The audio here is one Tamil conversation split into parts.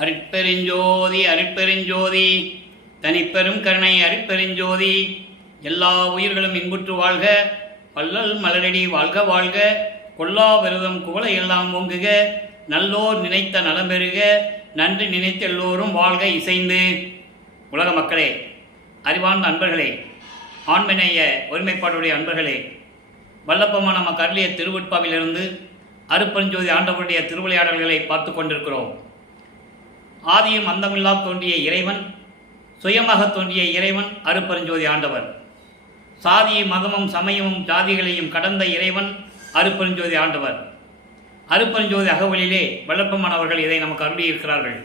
அருட்பெருஞ்சோதி அருட்பெருஞ்சோதி தனிப்பெரும் கருணை அருட்பெருஞ்சோதி. எல்லா உயிர்களும் இன்புற்று வாழ்க, வள்ளல் மலரடி வாழ்க வாழ்க, கொல்லா விரதம் குவளை எல்லாம் ஓங்குக, நல்லோர் நினைத்த நலம் பெறுக, நன்றி நினைத்த எல்லோரும் வாழ்க இசைந்து. உலக மக்களே, அறிவார்ந்த அன்பர்களே, ஆண்மநேய ஒருமைப்பாடுடைய அன்பர்களே, வல்லப்பமான நமக்கு அருளிய திருவுட்பாவிலிருந்து அருட்பெருஞ்சோதி ஆண்டவருடைய திருவிளையாடல்களை பார்த்து கொண்டிருக்கிறோம். ஆதியும் அந்தமில்லா தோன்றிய இறைவன், சுயமாக தோன்றிய இறைவன் அருட்பெருஞ்சோதி ஆண்டவர். சாதியும் மதமும் சமயமும் ஜாதிகளையும் கடந்த இறைவன் அருட்பெருஞ்சோதி ஆண்டவர். அருட்பெருஞ்சோதி அகவலிலே வல்லப்பமானவர்கள் இதை நமக்கு அருளியிருக்கிறார்கள்.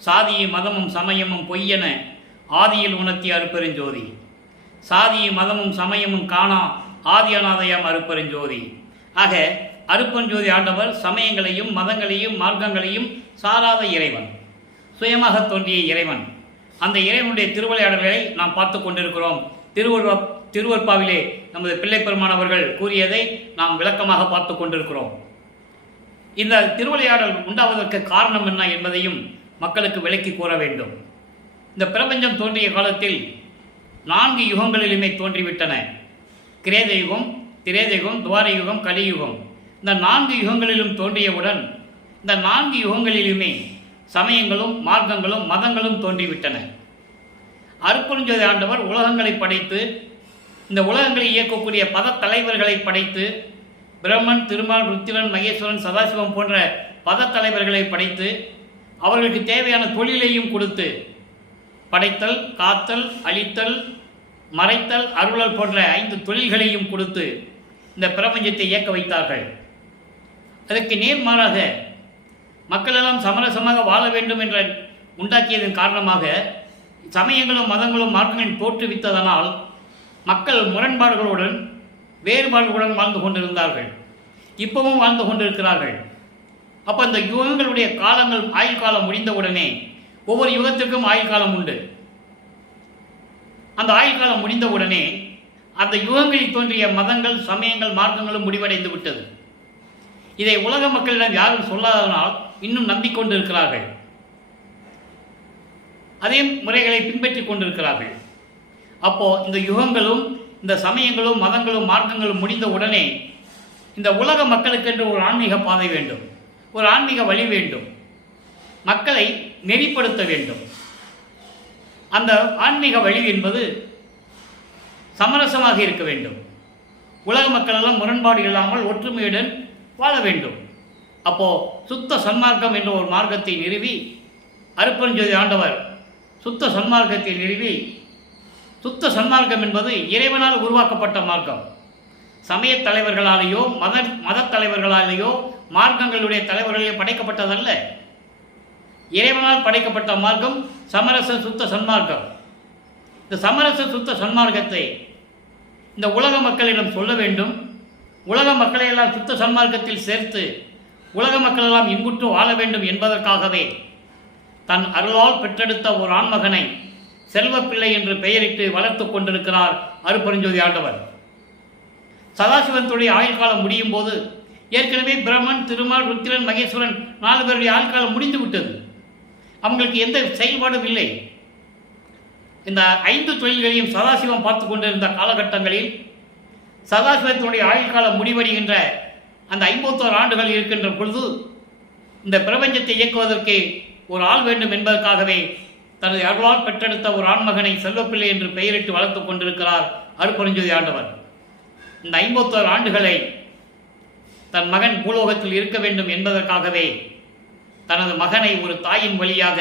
சாதியும் மதமும் சமயமும் பொய்யென ஆதியில் உணர்த்திய அருட்பெருஞ்சோதி, சாதியும் மதமும் சமயமும் காணா ஆதியநாதயம் அருட்பெருஞ்சோதி. ஆக அருட்பெருஞ்சோதி ஆண்டவர் சமயங்களையும் மதங்களையும் மார்க்கங்களையும் சாராத இறைவன், சுயமாக தோன்றிய இறைவன். அந்த இறைவனுடைய திருவிளையாடல்களை நாம் பார்த்து கொண்டிருக்கிறோம். திருவற்பாவிலே நமது பிள்ளை பெருமானவர்கள் கூறியதை நாம் விளக்கமாக பார்த்து கொண்டிருக்கிறோம். இந்த திருவிளையாடல் உண்டாவதற்கு காரணம் என்ன என்பதையும் மக்களுக்கு விளக்கி கூற வேண்டும். இந்த பிரபஞ்சம் தோன்றிய காலத்தில் 4 யுகங்களிலுமே தோன்றிவிட்டன. கிரேத யுகம், திரேத யுகம், துவார யுகம், கலியுகம். இந்த 4 யுகங்களிலும் தோன்றியவுடன் இந்த 4 யுகங்களிலுமே சமயங்களும் மார்க்கங்களும் மதங்களும் தோன்றிவிட்டன. அருட்பெருஞ்சோதி ஆண்டவர் உலகங்களை படைத்து, இந்த உலகங்களை இயக்கக்கூடிய பத தலைவர்களை படைத்து, பிரம்மன், திருமால், ருத்திரன், மகேஸ்வரன், சதாசிவம் போன்ற பத தலைவர்களை படைத்து, அவர்களுக்கு தேவையான தொழிலையும் கொடுத்து, படைத்தல், காத்தல், அழித்தல், மறைத்தல், அருளல் போன்ற 5 தொழில்களையும் கொடுத்து இந்த பிரபஞ்சத்தை இயக்க வைத்தார்கள். அதற்கு நேர்மாறாக மக்களெல்லாம் சமரசமாக வாழ வேண்டும் என்ற உண்டாக்கியதன் காரணமாக சமயங்களும் மதங்களும் மார்க்கங்களும் தோற்றுவித்ததனால் மக்கள் முரண்பாடுகளுடன் வேறுபாடுகளுடன் வாழ்ந்து கொண்டிருந்தார்கள். இப்பவும் வாழ்ந்து கொண்டிருக்கிறார்கள். அப்போ இந்த யுகங்களுடைய காலங்கள், ஆயுள் காலம் முடிந்தவுடனே ஒவ்வொரு யுகத்திற்கும் ஆயுள் காலம் உண்டு. அந்த ஆயுள் காலம் முடிந்தவுடனே அந்த யுகங்களில் தோன்றிய மதங்கள், சமயங்கள், மார்க்கங்களும் முடிவடைந்து விட்டது. இதை உலக மக்களிடம் யாரும் சொல்லாததனால் இன்னும் நம்பிக்கொண்டிருக்கிறார்கள். அதே முறைகளை பின்பற்றி கொண்டிருக்கிறார்கள். அப்போ இந்த யுகங்களும் இந்த சமயங்களும் மதங்களும் மார்க்கங்களும் முடிந்த உடனே இந்த உலக மக்களுக்கென்று ஒரு ஆன்மீக பாதை வேண்டும், ஒரு ஆன்மீக வழி வேண்டும், மக்களை நெறிப்படுத்த வேண்டும். அந்த ஆன்மீக வழி என்பது சமரசமாக இருக்க வேண்டும். உலக மக்களெல்லாம் முரண்பாடு இல்லாமல் ஒற்றுமையுடன் வாழ வேண்டும். அப்போ சுத்த சன்மார்க்கம் என்ற ஒரு மார்க்கத்தை நிறுவி அருட்பெருஞ்சோதி ஆண்டவர் சுத்த சன்மார்க்கத்தை நிறுவி, சுத்த சன்மார்க்கம் என்பது இறைவனால் உருவாக்கப்பட்ட மார்க்கம். சமய தலைவர்களாலேயோ மத தலைவர்களாலேயோ மார்க்கங்களுடைய தலைவர்களையோ படைக்கப்பட்டதல்ல. இறைவனால் படைக்கப்பட்ட மார்க்கம் சமரச சுத்த சன்மார்க்கம். இந்த சமரச சுத்த சன்மார்க்கத்தை இந்த உலக மக்களிடம் சொல்ல வேண்டும். உலக மக்களையெல்லாம் சுத்த சன்மார்க்கத்தில் சேர்த்து உலக மக்களெல்லாம் இன்புற்று வாழ வேண்டும் என்பதற்காகவே தன் அருளால் பெற்றெடுத்த ஒரு ஆண்மகனை செல்வப்பிள்ளை என்று பெயரிட்டு வளர்த்து கொண்டிருக்கிறார் அருட்பெருஞ்சோதி ஆண்டவர். சதாசிவத்துடைய ஆயுள் காலம் முடியும் போது ஏற்கனவே பிரம்மன், திருமால், ருத்திரன், மகேஸ்வரன் 4 பேருடைய ஆயுள் காலம் முடிந்து விட்டது. அவங்களுக்கு எந்த செயல்பாடும் இல்லை. இந்த 5 தொழில்களையும் சதாசிவம் பார்த்து கொண்டிருந்த காலகட்டங்களில் சதாசிவத்தினுடைய ஆயுள் காலம் முடிவடைகின்ற அந்த 51 ஆண்டுகள் இருக்கின்ற பொழுது இந்த பிரபஞ்சத்தை இயக்குவதற்கு ஒரு ஆள் வேண்டும் என்பதற்காகவே தனது அருளால் பெற்றெடுத்த ஒரு ஆண்மகனை செல்வப்பிள்ளை என்று பெயரிட்டு வளர்த்து கொண்டிருக்கிறார் அருட்பெருஞ்சோதி ஆண்டவர். இந்த 51 ஆண்டுகளை தன் மகன் பூலோகத்தில் இருக்க வேண்டும் என்பதற்காகவே தனது மகனை ஒரு தாயின் வழியாக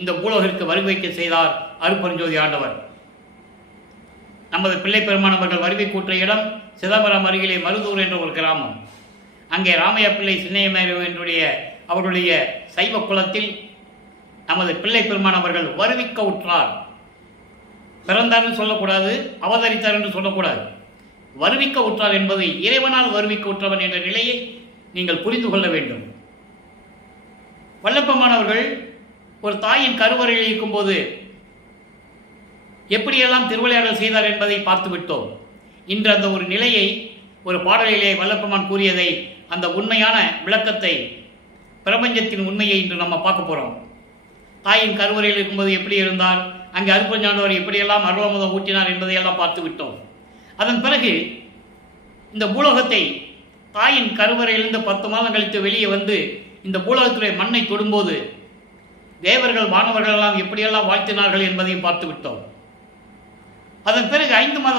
இந்த பூலோகிற்கு வருவிக்க செய்தார் அருட்பெருஞ்சோதி ஆண்டவர். நமது பிள்ளை பெருமானவர்கள் வருகை கூற்ற இடம் சிதம்பரம் அருகிலே மருதூர் என்ற ஒரு கிராமம். அங்கே ராமையா பிள்ளை சின்னையமேருடைய அவருடைய சைவ குலத்தில் நமது பிள்ளை பெருமானவர்கள் வருவிக்க உற்றார். பிறந்தார்னு சொல்லக்கூடாது, அவதரித்தார் என்று சொல்லக்கூடாது. வருவிக்க உற்றார் என்பது இறைவனால் வருவிக்க உற்றவன் என்ற நிலையை நீங்கள் புரிந்து கொள்ள வேண்டும். வல்லப்பமானவர்கள் ஒரு தாயின் கருவறையில் இருக்கும்போது எப்படியெல்லாம் திருவிளையாடல் செய்தார் என்பதை பார்த்து விட்டோம். இன்று அந்த ஒரு நிலையை ஒரு பாடலிலே வல்லப்பமான் கூறியதை, அந்த உண்மையான விளக்கத்தை, பிரபஞ்சத்தின் உண்மையை இன்று நம்ம பார்க்க போகிறோம். தாயின் கருவறையில் இருக்கும்போது எப்படி இருந்தார், அங்கே அருட்பெருஞ்சாண்டவர் எப்படியெல்லாம் அருளமுதம் ஊட்டினார் என்பதையெல்லாம் பார்த்து விட்டோம். அதன் பிறகு இந்த பூலோகத்தை தாயின் கருவறையிலிருந்து 10 மாதம் கழித்து வெளியே வந்து இந்த பூலோகத்துடைய மண்ணை தொடும்போது தேவர்கள் வானவர்கள் எல்லாம் எப்படியெல்லாம் வாழ்த்தினார்கள் என்பதையும் பார்த்து விட்டோம். அதன் பிறகு 5 மாத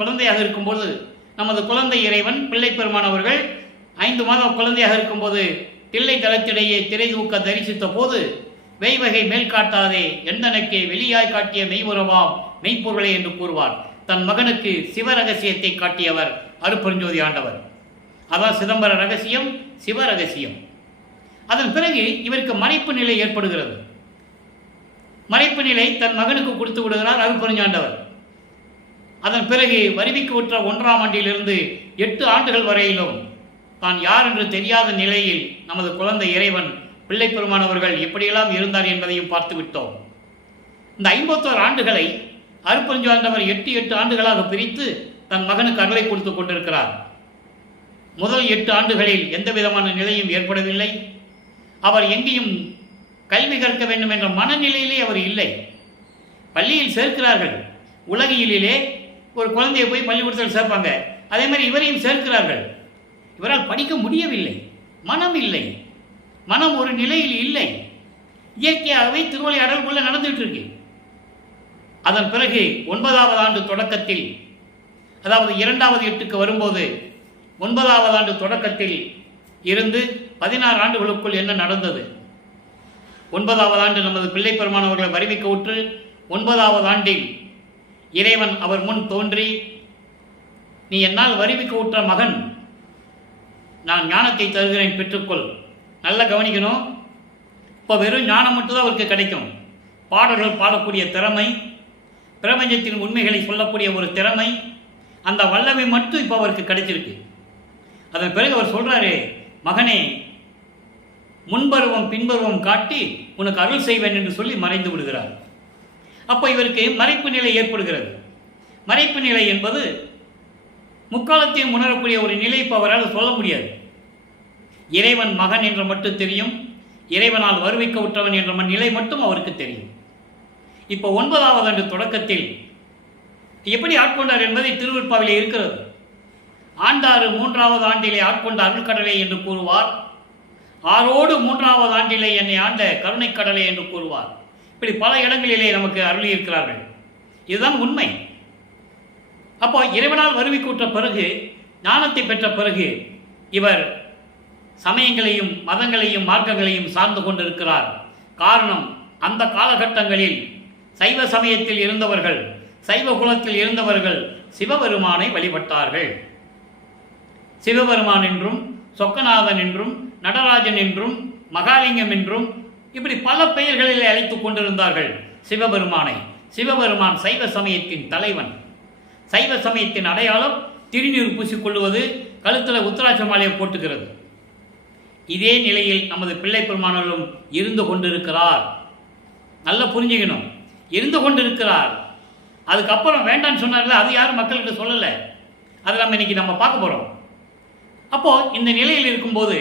குழந்தையாக இருக்கும்போது நமது குழந்தை இறைவன் பிள்ளை பெருமானவர்கள் 5 மாத குழந்தையாக இருக்கும்போது தில்லை தளத்திடையே திரை தூக்க தரிசித்த போது வெய்வகை மேல் காட்டாதே எந்தனக்கே வெளியாய் காட்டிய மெய்வுறவாம் மெய்ப்பொருளை என்று கூறுவார். தன் மகனுக்கு சிவ ரகசியத்தை காட்டியவர் அருட்பெருஞ்சோதி ஆண்டவர். அதான் சிதம்பர ரகசியம், சிவ ரகசியம். அதன் பிறகு இவருக்கு மறைப்பு நிலை ஏற்படுகிறது. மறைப்பு நிலை தன் மகனுக்கு கொடுத்து விடுகிறார் அருட்பெருஞ்சாண்டவர். அதன் பிறகு வருவிக்கு உற்ற 1ஆம் ஆண்டிலிருந்து 8 ஆண்டுகள் வரையிலும் தான் யார் என்று தெரியாத நிலையில் நமது குழந்தை இறைவன் பிள்ளை பெருமானவர்கள் எப்படியெல்லாம் இருந்தார் என்பதையும் பார்த்து விட்டோம். இந்த 51 ஆண்டுகளை அருட்பெருஞ்சாண்டவர் 8 ஆண்டுகளாக பிரித்து தன் மகனுக்கு அருளை கொடுத்து கொண்டிருக்கிறார். முதல் 8 ஆண்டுகளில் எந்த விதமான நிலையும் ஏற்படவில்லை. அவர் எங்கேயும் கல்வி கற்க வேண்டும் என்ற மனநிலையிலே அவர் இல்லை. பள்ளியில் சேர்க்கிறார்கள். உலகியலிலே ஒரு குழந்தையை போய் பள்ளிக்கூடத்தில் சேர்ப்பாங்க. அதே மாதிரி இவரையும் சேர்க்கிறார்கள். இவரால் படிக்க முடியவில்லை. மனம் இல்லை. மனம் ஒரு நிலையில் இல்லை. இயற்கையாகவே திருவிளையாடலுக்குள்ள நடந்துட்டு இருக்கு. அதன் பிறகு 9ஆவது ஆண்டு தொடக்கத்தில், அதாவது 2வது 8க்கு வரும்போது 9ஆவது ஆண்டு தொடக்கத்தில் இருந்து 16 ஆண்டுகளுக்குள் என்ன நடந்தது? 9ஆவது ஆண்டு நமது பிள்ளை பெருமானவர்களை வருவிக்க உற்று 9ஆவது ஆண்டில் இறைவன் அவர் முன் தோன்றி, நீ என்னால் வருவிக்க உற்ற மகன், நான் ஞானத்தை தருகிறேன், பெற்றுக்கொள். நல்லா கவனிக்கணும். இப்போ வெறும் ஞானம் மட்டும்தான் அவருக்கு கிடைக்கும். பாடல்கள் பாடக்கூடிய திறமை, பிரபஞ்சத்தின் உண்மைகளை சொல்லக்கூடிய ஒரு திறமை, அந்த வல்லமை மட்டும் இப்போ அவருக்கு கிடைச்சிருக்கு. அதன் பிறகு அவர் சொல்றாரு, மகனே, முன்பருவம் பின்பருவம் காட்டி உனக்கு அருள் செய்வேன் என்று சொல்லி மறைந்து விடுகிறார். அப்போ இவருக்கு மறைப்பு நிலை ஏற்படுகிறது. மறைப்பு நிலை என்பது முக்காலத்தையும் உணரக்கூடிய ஒரு நிலை. இப்போ அவரால் சொல்ல முடியாது. இறைவன் மகன் என்று மட்டும் தெரியும். இறைவனால் வருவிக்க உற்றவன் என்ற நிலை மட்டும் அவருக்கு தெரியும். இப்போ 9ஆவது ஆண்டு தொடக்கத்தில் எப்படி ஆட்கொண்டார் என்பதை திருவிற்பாவிலே இருக்கிறது. ஆண்டாறு 3ஆவது ஆண்டிலே ஆட்கொண்ட அருள்கடலை என்று கூறுவார். ஆரோடு 3ஆவது ஆண்டிலே என்னை ஆண்ட கருணைக்கடலை என்று கூறுவார். இப்படி பல இடங்களிலே நமக்கு அருளி இருக்கிறார்கள். இதுதான் உண்மை. அப்போ இறைவனால் வருவிக்கூற்ற பிறகு, ஞானத்தை பெற்ற பிறகு இவர் சமயங்களையும் மதங்களையும் மார்க்கங்களையும் சார்ந்து கொண்டிருக்கிறார். காரணம், அந்த காலகட்டங்களில் சைவ சமயத்தில் இருந்தவர்கள், சைவ குலத்தில் இருந்தவர்கள் சிவபெருமானை வழிபட்டார்கள். சிவபெருமான் என்றும், சொக்கநாதன் என்றும், நடராஜன் என்றும், மகாலிங்கம் என்றும் இப்படி பல பெயர்களில் அழைத்துக் கொண்டிருந்தார்கள் சிவபெருமானை. சிவபெருமான் சைவ சமயத்தின் தலைவன். சைவ சமயத்தின் அடையாளம் திருநீர் பூசிக்கொள்வது, கழுத்தில் உத்தராட்ச மாலையை போட்டுக்கிறது. இதே நிலையில் நமது பிள்ளை பெருமானும் இருந்து கொண்டிருக்கிறார். நல்லா புரிஞ்சுக்கணும், இருந்து கொண்டிருக்கிறார். அதுக்கப்புறம் வேண்டான்னு சொன்னார்ல, அது யாரும் மக்கள்கிட்ட சொல்லலை. அதை இன்னைக்கு நம்ம பார்க்க போகிறோம். அப்போ இந்த நிலையில் இருக்கும்போது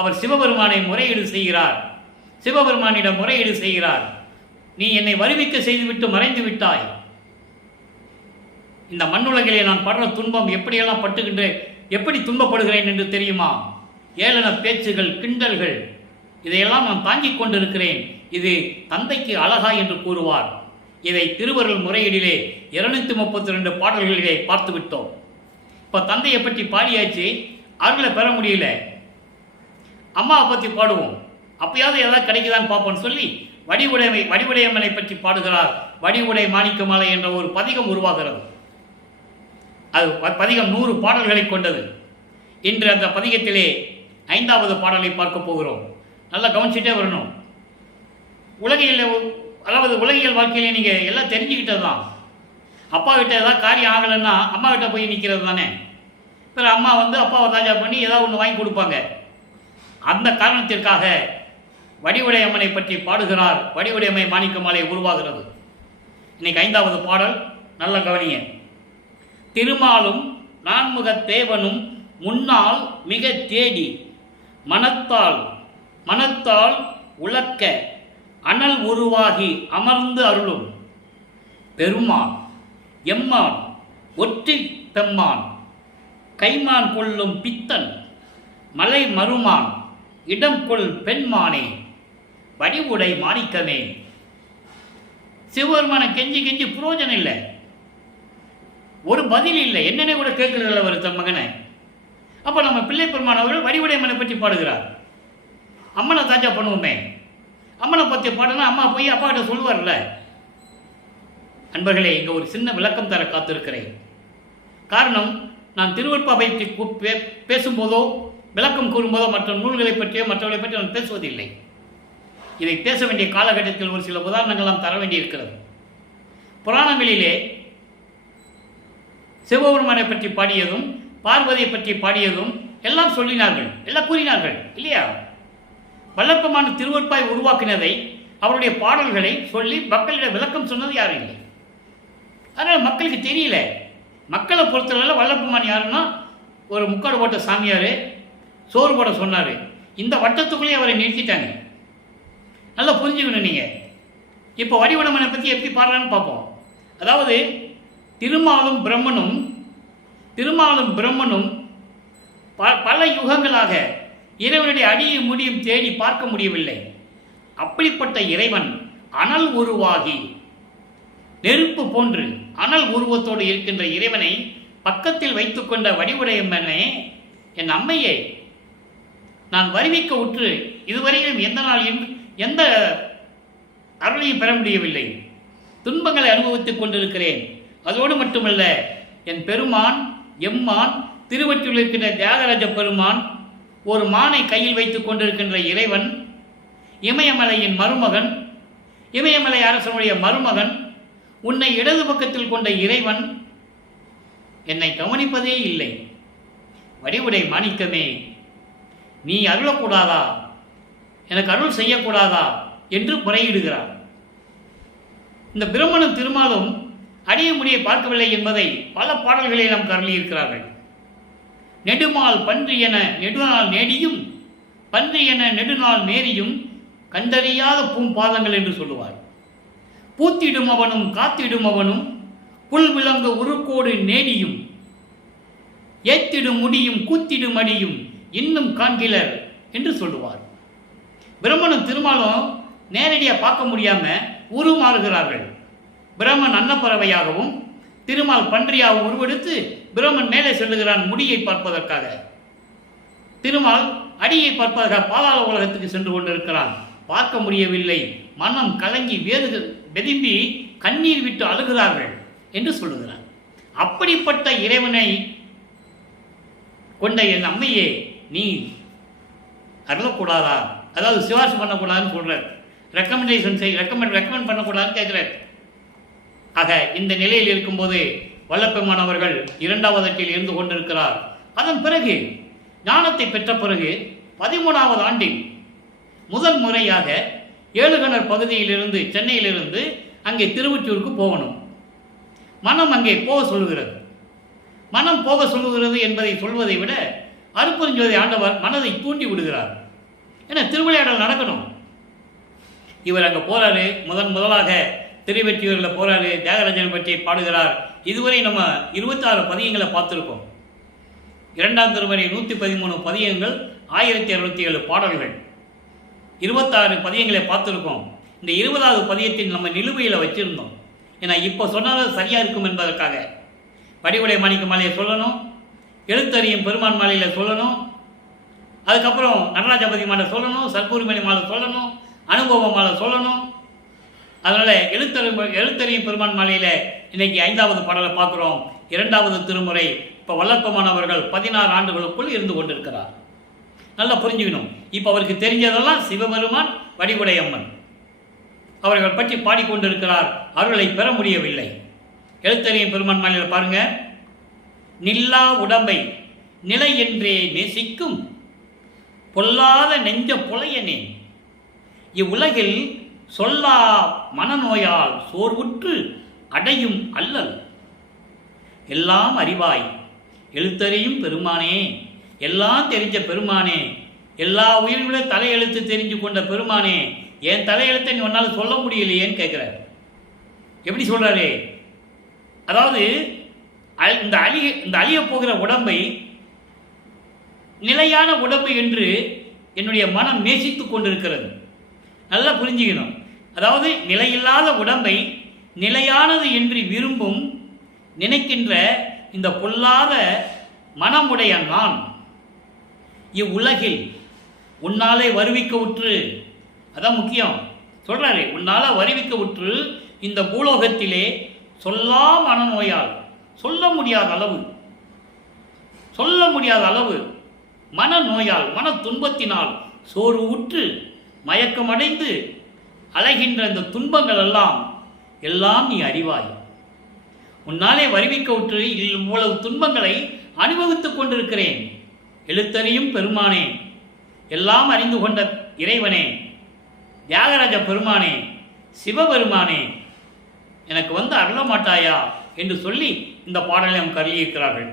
அவர் சிவபெருமானை முறையீடு செய்கிறார். சிவபெருமானிடம் முறையீடு செய்கிறார். நீ என்னை வருவிக்க செய்துவிட்டு மறைந்து விட்டாய். இந்த மண்ணுலகிலே நான் படுற துன்பம் எப்படியெல்லாம் பட்டுகின்றேன், எப்படி துன்பப்படுகிறேன் என்று தெரியுமா? ஏளன பேச்சுகள், கிண்டல்கள், இதையெல்லாம் நான் தாங்கிக் கொண்டிருக்கிறேன். இது தந்தைக்கு அழகா என்று கூறுவார். இதை திருவருள் முறையீடிலே 232 பாடல்களிலே பார்த்து விட்டோம். இப்போ தந்தையை பற்றி பாடியாச்சு, அருளை பெற முடியல. அம்மாவை பற்றி பாடுவோம், அப்பயாவது ஏதாவது கிடைக்குதான்னு பார்ப்போம்னு சொல்லி வடிவுடையம்மனை பற்றி பாடுகிறார். வடிவுடை மாணிக்கமாலை என்ற ஒரு பதிகம் உருவாகிறது. அது பதிகம் 100 பாடல்களை கொண்டது. இன்று அந்த பதிகத்திலே 5வது பாடலை பார்க்க போகிறோம். நல்லா கவனிச்சுட்டே வரணும். உலகியல் வாழ்க்கையிலே நீங்கள் எல்லாம் தெரிஞ்சுக்கிட்டது தான். அப்பா கிட்ட ஏதாவது காரியம் ஆகலைன்னா அம்மா கிட்ட போய் நிற்கிறது தானே. பிறகு அம்மா அப்பாவை தாஜா பண்ணி ஏதாவது ஒன்று வாங்கி கொடுப்பாங்க. அந்த காரணத்திற்காக வடிவுடையம்மனை பற்றி பாடுகிறார். வடிவுடையம்மை மாணிக்கமாலை உருவாகிறது. இன்னைக்கு 5வது பாடல், நல்ல கவனிய. திருமாலும் நான்முகத் தேவனும் முன்னால் மிக தேடி மனத்தால் உலக்க அனல் உருவாகி அமர்ந்து அருளும் பெருமான் எம்மான் ஒற்றி பெம்மான் கைமான் கொள்ளும் பித்தன் மலை மருமான் இடம் கொள் பெண்மானே வடிவுடை மாணிக்கமே. சிவபெருமான கெஞ்சி கெஞ்சி புரோஜனம் இல்லை, ஒரு பதில் இல்லை. என்னென்ன கூட கேட்கிறதில்ல அவர் தன் மகனை. அப்போ நம்ம பிள்ளை பெருமான் அவர்கள் வடிவுடை மனை பற்றி பாடுகிறார். அம்மனை தாஜா பண்ணுவோமே, அம்மனை பற்றி பாடுனா அம்மா போய் அப்பா கிட்ட சொல்லுவார்ல. அன்பர்களே, இங்கே ஒரு சின்ன விளக்கம் தர காத்திருக்கிறேன். காரணம், நான் திருவருட்பாவை பற்றி பேசும்போதோ விளக்கம் கூறும்போதோ மற்ற நூல்களை பற்றியோ மற்றவர்களை பற்றி நான் பேசுவதில்லை. இதை பேச வேண்டிய காலகட்டத்தில் ஒரு சில உதாரணங்கள் நாம் தர வேண்டியிருக்கிறது. புராணங்களிலே சிவபெருமானை பற்றி பாடியதும் பார்வதியை பற்றி பாடியதும் எல்லாம் சொல்லினார்கள், எல்லாம் கூறினார்கள் இல்லையா? வல்லப்பமான திருவருட்பாய் உருவாக்கினதை, அவருடைய பாடல்களை சொல்லி மக்களிடம் விளக்கம் சொன்னது யாரும் இல்லை. அதனால் மக்களுக்கு தெரியல. மக்களை பொறுத்தவரை வல்லப்பமான் யாருன்னா ஒரு முக்காடு போட்ட சாமியார் சோறு போட சொன்னார். இந்த வட்டத்துக்குள்ளேயே அவரை நிறுத்திட்டாங்க. நல்லா புரிஞ்சுக்கணும் நீங்கள். இப்போ வடிவடமனை பற்றி எப்படி பாடுறான்னு பார்ப்போம். அதாவது திருமாலும் பிரம்மனும் பல யுகங்களாக இறைவனுடைய அடியும் முடியும் தேடி பார்க்க முடியவில்லை. அப்படிப்பட்ட இறைவன் அனல் உருவாகி நெருப்பு போன்று அனல் உருவத்தோடு இருக்கின்ற இறைவனை பக்கத்தில் வைத்துக்கொண்ட வடிவுடையம்மனே, என் அம்மையே, நான் வருவிக்க உற்று இதுவரையிலும் எந்த நாள் எந்த அருளையும் பெற முடியவில்லை. துன்பங்களை அனுபவித்துக் கொண்டிருக்கிறேன். அதோடு மட்டுமல்ல, என் பெருமான் எம்மான் திருவற்றில் இருக்கின்ற தியாகராஜ பெருமான், ஒரு மானை கையில் வைத்துக் கொண்டிருக்கின்ற இறைவன், இமயமலையின் மருமகன், இமயமலை அரசனுடைய மருமகன், உன்னை இடது பக்கத்தில் கொண்ட இறைவன் என்னை கவனிப்பதே இல்லை. வடிவுடை மாணிக்கமே, நீ அருளக்கூடாதா, எனக்கு அருள் செய்யக்கூடாதா என்று முறையிடுகிறார். இந்த பிரம்மனும் திருமாலும் அடிய முடியை பார்க்கவில்லை என்பதை பல பாடல்களை நாம் கருளியிருக்கிறார்கள். நெடுமால் பன்றி என நெடுநாள் நேடியும் பன்றி என நெடுநாள் நேரியும் கண்டறியாத பூம்பாதங்கள் என்று சொல்லுவார். பூத்திடும் அவனும் காத்திடும் அவனும் புல் விலங்கு உருக்கோடு நேடியும் ஏத்திடும் முடியும் கூத்திடும் அடியும் இன்னும் காண்கிலர் என்று சொல்லுவார். பிரம்மனும் திருமாலும் நேரடியாக பார்க்க முடியாம உருமாறுகிறார்கள். பிரம்மன் அன்னப்பறவையாகவும் திருமால் பன்றியாகவும் உருவெடுத்து பிரம்மன் மேலே செல்லுகிறான் முடியை பார்ப்பதற்காக. திருமால் அடியை பார்ப்பதற்காக பாதாள உலகத்துக்கு சென்று கொண்டிருக்கிறான். பார்க்க முடியவில்லை. மனம் கலங்கி வெதும்பி கண்ணீர் விட்டு அழுகிறார்கள் என்று சொல்லுகிறார். அப்படிப்பட்ட இறைவனை கொண்ட என் அம்மையே, நீ அருளக்கூடாதா, அதாவது சிபாரிசு பண்ணக்கூடாதுன்னு சொல்கிறார். ரெக்கமெண்ட் பண்ணக்கூடாதுன்னு கேட்குறார். ஆக இந்த நிலையில் இருக்கும்போது வல்லப்பெருமான் அவர்கள் 2வது அட்டில் இருந்து கொண்டிருக்கிறார். அதன் பிறகு ஞானத்தை பெற்ற பிறகு 13வது ஆண்டில் முதல் முறையாக ஏழுகணர் பகுதியிலிருந்து சென்னையிலிருந்து அங்கே திருவொற்றியூருக்கு போகணும். மனம் அங்கே போக சொல்லுகிறது. மனம் போக சொல்லுகிறது என்பதை சொல்வதை விட அருட்பெருஞ்சோதி ஆண்டவர் மனதை தூண்டி விடுகிறார். ஏன்னா திருவிளையாடல் நடக்கணும். இவர் அங்கே போறாரு. முதலாக திருவொற்றியூரில் போறாரு. தியாகராஜனை பற்றி பாடுகிறார். இதுவரை நம்ம 26 பதியங்களை பார்த்துருக்கோம். 2ஆம் திருமுறை 113 பதியங்கள், 1067 பாடல்கள், 26 பதியங்களை பார்த்துருக்கோம். இந்த 20வது பதியத்தின் நம்ம நிலுவையில் வச்சுருந்தோம். ஏன்னா இப்போ சொன்னாலும் சரியாக இருக்கும் என்பதற்காக வடிவுடை மாணிக்க மாலையை சொல்லணும், எழுத்தறியும் பெருமான் மாலையில் சொல்லணும், அதுக்கப்புறம் நடராஜபதி மாலை சொல்லணும், சர்க்குருமணி மாலை சொல்லணும், அனுபவ மாலை சொல்லணும். அதனால் எழுத்தறியும் பெருமான் மாலையில் இன்னைக்கு 5வது பாடலை பார்க்குறோம். 2வது திருமுறை. இப்போ வல்லப்பமானவர்கள் 16 ஆண்டுகளுக்குள் இருந்து கொண்டிருக்கிறார். நல்லா புரிஞ்சுக்கணும். இப்போ அவருக்கு தெரிஞ்சதெல்லாம் சிவபெருமான், வடிவுடையம்மன் அவர்கள் பற்றி பாடிக்கொண்டிருக்கிறார். அருளை பெற முடியவில்லை. எழுத்தறியும் பெருமான் மாலையில் பாருங்க, நில்லா உடம்பை நிலை என்றே நேசிக்கும் பொல்லாத நெஞ்ச புலையனே, இவ்வுலகில் சொல்லா மனநோயால் சோர்வுற்று அடையும் அல்லல் எல்லாம் அறிவாய் எழுத்தறியும் பெருமானே, எல்லாம் தெரிஞ்ச பெருமானே, எல்லா உயிர்களும் தலையெழுத்து தெரிஞ்சு கொண்ட பெருமானே, என் தலையெழுத்தை நீ ஒன்னால் சொல்ல முடியலையேன்னு கேட்குறாரு. எப்படி சொல்கிறாரு? அதாவது இந்த அழிய போகிற உடம்பை நிலையான உடம்பு என்று என்னுடைய மனம் நேசித்து கொண்டிருக்கிறது. நல்லா புரிஞ்சுக்கணும். அதாவது நிலையில்லாத உடம்பை நிலையானது என்று விரும்பும் நினைக்கின்ற இந்த பொல்லாத மனமுடைய நான் இவ்வுலகில் உன்னாலே வருவிக்க உற்று, அதான் முக்கியம் சொல்றாரு, உன்னால வருவிக்க உற்று இந்த பூலோகத்திலே சொல்லா மனநோயால், சொல்ல முடியாத அளவு மனநோயால், மன துன்பத்தினால் சோர்வு உற்று மயக்கமடைந்து அலைகின்ற இந்த துன்பங்கள் எல்லாம் நீ அறிவாய். உன்னாலே வருவிக்க உற்று இவ்வளவு துன்பங்களை அனுபவித்துக் கொண்டிருக்கிறேன். எழுத்தறியும் பெருமானே, எல்லாம் அறிந்து கொண்ட இறைவனே, தியாகராஜ பெருமானே, சிவபெருமானே, எனக்கு வந்து அருள மாட்டாயா என்று சொல்லி இந்த பாடலை நாம் கருதியிருக்கிறார்கள்.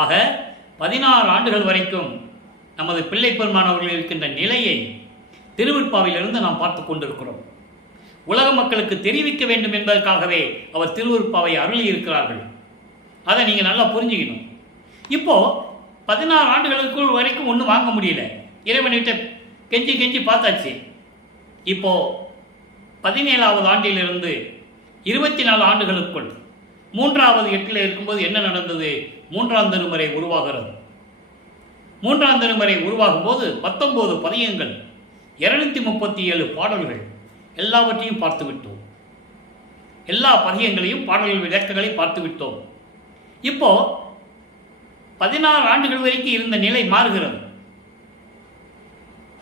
ஆக 16 ஆண்டுகள் வரைக்கும் நமது பிள்ளை பெருமான் அவர்கள் இருக்கின்ற நிலையை திருவிற்பாவிலிருந்து நாம் பார்த்து கொண்டிருக்கிறோம். உலக மக்களுக்கு தெரிவிக்க வேண்டும் என்பதற்காகவே அவர் திருவிற்பாவை அருளி இருக்கிறார்கள். அதை நீங்கள் நல்லா புரிஞ்சுக்கணும். இப்போது 16 ஆண்டுகளுக்குள் வரைக்கும் ஒன்றும் வாங்க முடியல. இறைவன்கிட்ட கெஞ்சி பார்த்தாச்சு. இப்போது 17ஆவது ஆண்டிலிருந்து 24 ஆண்டுகளுக்குள் 3வது எட்டில் இருக்கும்போது என்ன நடந்தது? 3ஆம் திருமுறை உருவாகிறது. 3ஆம் திருமுறை உருவாகும் போது 19 பதியங்கள், 237 பாடல்கள் எல்லாவற்றையும் பார்த்து விட்டோம். எல்லா பதியங்களையும் பாடல்கள் விளக்கங்களை பார்த்து விட்டோம். இப்போ 16 ஆண்டுகள் வரைக்கும் இருந்த நிலை மாறுகிறது.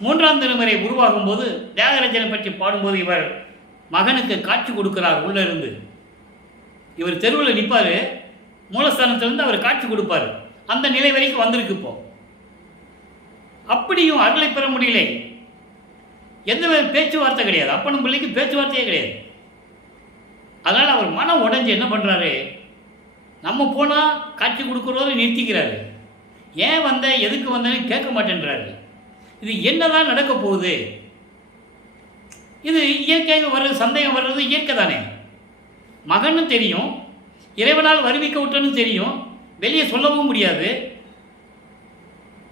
3ஆம் திருமுறை உருவாகும் போது தியாகராஜனை பற்றி பாடும்போது இவர் மகனுக்கு காட்சி கொடுக்கிறார். உள்ள இருந்து இவர் தெருவில் நிற்பார், மூலஸ்தானத்திலிருந்து அவர் காட்சி கொடுப்பார். அந்த நிலை வரைக்கும் வந்திருக்கு. இப்போ அப்படியும் அருளை பெற முடியல. எந்த பேச்சுவார்த்தை கிடையாது. அப்பனும் பிள்ளைக்கு பேச்சுவார்த்தையே கிடையாது. அதனால் அவர் மனம் உடைஞ்சு என்ன பண்ணுறாரு? நம்ம போனால் காட்சி கொடுக்குறோன்னு நிறுத்திக்கிறாரு. ஏன் வந்த, எதுக்கு வந்தேன்னு கேட்க மாட்டேன்றாரு. இது என்னதான் நடக்க போகுது? இது இயற்கையாக வர்றது, சந்தேகம் வர்றது இயற்கை தானே. மகனும் தெரியும், இறைவனால் வருவிக்க விட்டன்னு தெரியும், வெளியே சொல்லவும் முடியாது.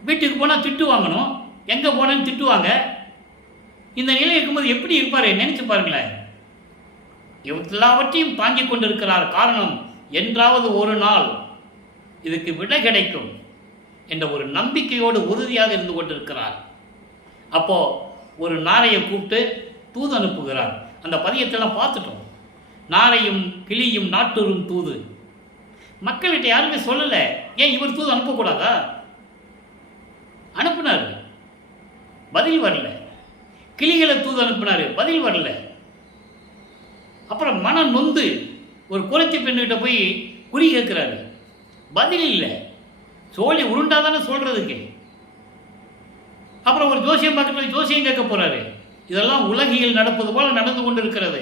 வீட்டுக்கு போனால் திட்டு வாங்கணும், எங்கே போனேன்னு திட்டுவாங்க. இந்த நிலை இருக்கும்போது எப்படி இருப்பார் நினைச்சு பாருங்களேன். எல்லாவற்றையும் தாங்கிக் கொண்டிருக்கிறார். காரணம், என்றாவது ஒரு நாள் இதுக்கு விடை கிடைக்கும் என்ற ஒரு நம்பிக்கையோடு உறுதியாக இருந்து கொண்டிருக்கிறார். அப்போ ஒரு நாரையை கூப்பிட்டு தூது அனுப்புகிறார். அந்த பதியத்தெல்லாம் பார்த்துட்டோம். நாரையும் கிளியும் நாட்டூரும் தூது. மக்கள்கிட்ட யாருமே சொல்லலை. ஏன் இவர் தூது அனுப்பக்கூடாதா? அனுப்புனார், பதில் வரல. கிளிகளை தூது அனுப்பினார், பதில் வரல. அப்புறம் மனம் நொந்து ஒரு குறைச்சி பெண்ணுகிட்ட போய் குறி கேட்கிறாரு, பதில் இல்லை. சோழி உருண்டாதானே சொல்றதுக்கு. அப்புறம் ஒரு ஜோசியம் பக்கத்தில் ஜோசியம் கேட்க போறாரு. இதெல்லாம் உலகியல் நடப்பது போல நடந்து கொண்டிருக்கிறது.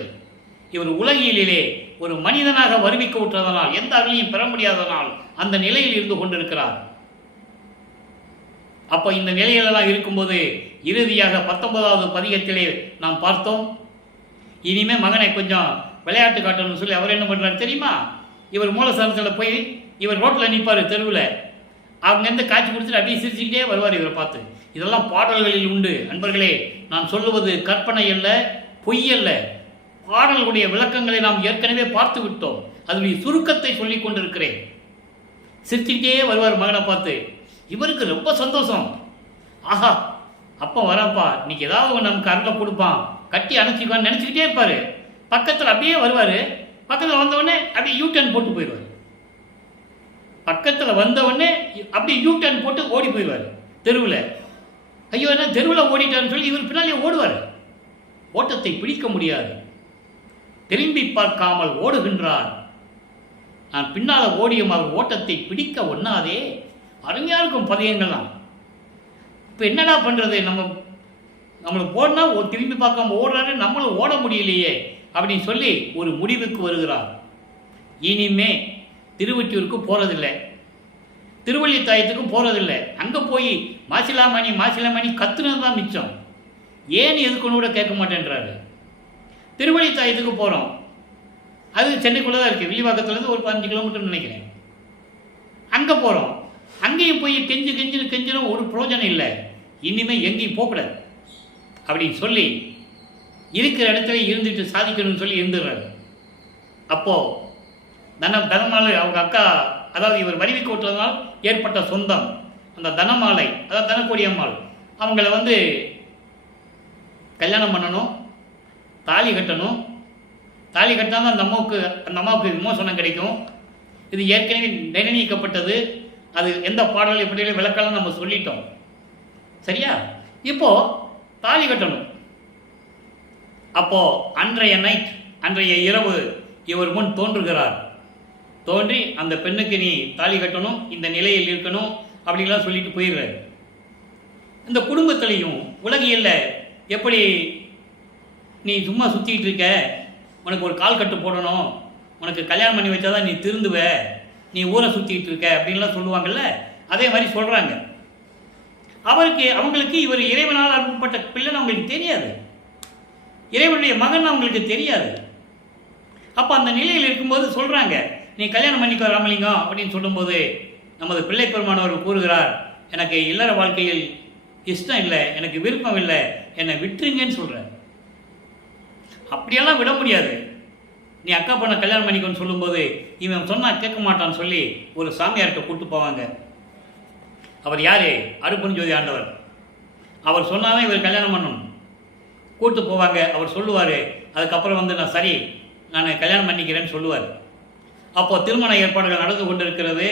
இவர் உலகியலிலே ஒரு மனிதனாக வருவிக்க விட்டதனால், எந்த அருளையும் பெற முடியாதனால் அந்த நிலையில் இருந்து கொண்டிருக்கிறார். அப்போ இந்த நிலையிலெல்லாம் இருக்கும்போது இறுதியாக 19வது பதிகத்திலே நாம் பார்த்தோம். இனிமே மகனை கொஞ்சம் விளையாட்டு காட்டணும்னு சொல்லி அவர் என்ன பண்ணுறாரு தெரியுமா? இவர் மூலஸ்தானத்தில் போய் இவர் ரோட்டில் நிற்பார் தெருவில். அங்கேருந்து காட்சி கொடுத்துட்டு அப்படியே சிரிச்சுக்கிட்டே வருவார் இவரை பார்த்து. இதெல்லாம் பாடல்களில் உண்டு. அன்பர்களே, நான் சொல்லுவது கற்பனை அல்ல, பொய் அல்ல. பாடல்களுடைய விளக்கங்களை நாம் ஏற்கனவே பார்த்து விட்டோம். அதனுடைய சுருக்கத்தை சொல்லிக் கொண்டிருக்கிறேன். சிரிச்சுக்கிட்டே வருவார் மகனை பார்த்து. இவருக்கு ரொம்ப சந்தோஷம். ஆஹா, அப்போ வராப்பா, இன்னைக்கு ஏதாவது நமக்கு அருளை கொடுப்பான், கட்டி அணைச்சிக்குவான்னு நினச்சிக்கிட்டே இருப்பார். பக்கத்தில் அப்படியே வருவார். பக்கத்தில் வந்தவுடனே அப்படியே யூடர்ன் போட்டு போயிடுவார். பக்கத்தில் வந்தவுடனே அப்படியே யூடர்ன் போட்டு ஓடி போயிடுவார் தெருவில். ஐயோ, என்ன தெருவில் ஓடிட்டான்னு சொல்லி இவர் பின்னாலே ஓடுவார். ஓட்டத்தை பிடிக்க முடியாது. திரும்பி பார்க்காமல் ஓடுகின்றார். நான் பின்னால் ஓடியும் அவர் ஓட்டத்தை பிடிக்க ஒண்ணாதே. அருமையாக இருக்கும் பதியங்கள்லாம். இப்போ என்னடா பண்ணுறது? நம்மளுக்கு ஓடினா திரும்பி பார்க்காம ஓடுறாரு, நம்மளும் ஓட முடியலையே அப்படின்னு சொல்லி ஒரு முடிவுக்கு வருகிறார். இனிமே திருவொற்றியூருக்கு போகிறதில்லை, திருவள்ளித்தாயத்துக்கும் போகிறதில்லை. அங்கே போய் மாசிலாமணி கத்துனது தான் மிச்சம். ஏன் எதுக்குன்னு கூட கேட்க மாட்டேன்றாரு. திருவழித்தாயத்துக்கு போகிறோம், அது சென்னைக்குள்ளே தான் இருக்குது, வில்லிவாக்கத்துலேருந்து ஒரு 15 கிலோமீட்டர்னு நினைக்கிறேன். அங்கே போகிறோம், அங்கேயும் போய் கெஞ்சினும் ஒரு பிரயோஜனம் இல்லை, இனிமேல் எங்கேயும் போகக்கூடாது அப்படின்னு சொல்லி இருக்கிற இடத்துல இருந்துட்டு சாதிக்கணும்னு சொல்லி இருந்துடுறாரு. அப்போது தனமாலை அவங்க அக்கா, அதாவது இவர் வருவிக்கோட்டனால் ஏற்பட்ட சொந்தம், அந்த தனமாலை, அதாவது தனக்கோடி அம்மாள், அவங்கள கல்யாணம் பண்ணணும், தாலி கட்டணும். தாலி கட்டினா தான் அந்த அம்மாவுக்கு விமோசனம் கிடைக்கும். இது ஏற்கனவே நிர்ணயிக்கப்பட்டது. அது எந்த பாடல் எப்படி விளக்கலாம் நம்ம சொல்லிட்டோம், சரியா? இப்போது தாலி கட்டணும். அப்போது அன்றைய இரவு இவர் முன் தோன்றுகிறார். தோன்றி அந்த பெண்ணுக்கு நீ தாலி கட்டணும், இந்த நிலையில் இருக்கணும் அப்படின்லாம் சொல்லிட்டு போயிடுறாரு. இந்த குடும்பத்திலையும் உலகியல்ல எப்படி நீ சும்மா சுற்றிக்கிட்டு இருக்க, உனக்கு ஒரு கால் கட்டு போடணும், உனக்கு கல்யாணம் பண்ணி வச்சாதான் நீ திருந்துவ, நீ ஊரை சுற்றிக்கிட்டு இருக்க அப்படின்லாம் சொல்லுவாங்கள்ல, அதே மாதிரி சொல்கிறாங்க. அவங்களுக்கு இவர் இறைவனால் அனுப்பப்பட்ட பிள்ளைன்னு அவங்களுக்கு தெரியாது, இறைவனுடைய மகன் அவங்களுக்கு தெரியாது. அப்போ அந்த நிலையில் இருக்கும்போது சொல்கிறாங்க, நீ கல்யாணம் பண்ணிக்கோ ராமலிங்கம் அப்படின்னு சொல்லும்போது நமது பிள்ளை பெருமானவர் கூறுகிறார், எனக்கு இல்லற வாழ்க்கையில் இஷ்டம் இல்லை, எனக்கு விருப்பம் இல்லை, என்னை விட்டுருங்கன்னு சொல்கிறார். அப்படியெல்லாம் விட முடியாது. நீ அக்கா பொண்ணை கல்யாணம் பண்ணிக்கோன்னு சொல்லும்போது இவன் சொன்னால் கேட்க மாட்டான்னு சொல்லி ஒரு சாமியார்கிட்ட கூப்பிட்டு போவாங்க. அவர் யார்? அருட்பெருஞ்சோதி ஆண்டவர். அவர் சொன்னாதான் இவர் கல்யாணம் பண்ணணும். கூப்பிட்டு போவாங்க. அவர் சொல்லுவார், அதுக்கப்புறம் நான் கல்யாணம் பண்ணிக்கிறேன்னு சொல்லுவார். அப்போது திருமண ஏற்பாடுகள் நடந்து கொண்டிருக்கிறது.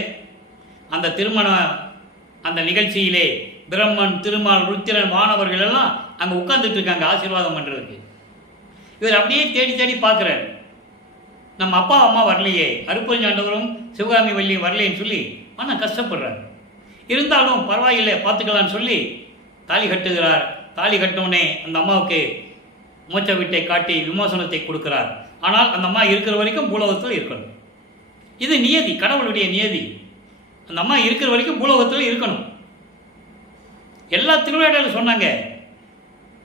அந்த அந்த நிகழ்ச்சியிலே பிரம்மன், திருமால், ருத்திரன், வானவர்கள் எல்லாம் அங்கே உட்கார்ந்துட்டு இருக்காங்க ஆசீர்வாதம் பண்ணுறதுக்கு. இவர் அப்படியே தேடி தேடி பார்க்குறாரு, நம்ம அப்பா அம்மா வரலையே, அருட்பெருஞ்சாண்டவரும் சிவகாமி வள்ளியும் வரலையேன்னு சொல்லி ஆனால் கஷ்டப்படுறார். இருந்தாலும் பரவாயில்லை பார்த்துக்கலான்னு சொல்லி தாலி கட்டுகிறார். தாலி கட்டினோடனே அந்த அம்மாவுக்கு மூச்ச வீட்டை காட்டி விமோசனத்தை கொடுக்கிறார். ஆனால் அந்த அம்மா இருக்கிற வரைக்கும் பூலோகத்தில் இருக்கணும். இது நியதி, கடவுளுடைய நியதி. அந்த அம்மா இருக்கிற வரைக்கும் பூலோகத்தில் இருக்கணும். எல்லா திருவிளையாடலும் சொன்னாங்க.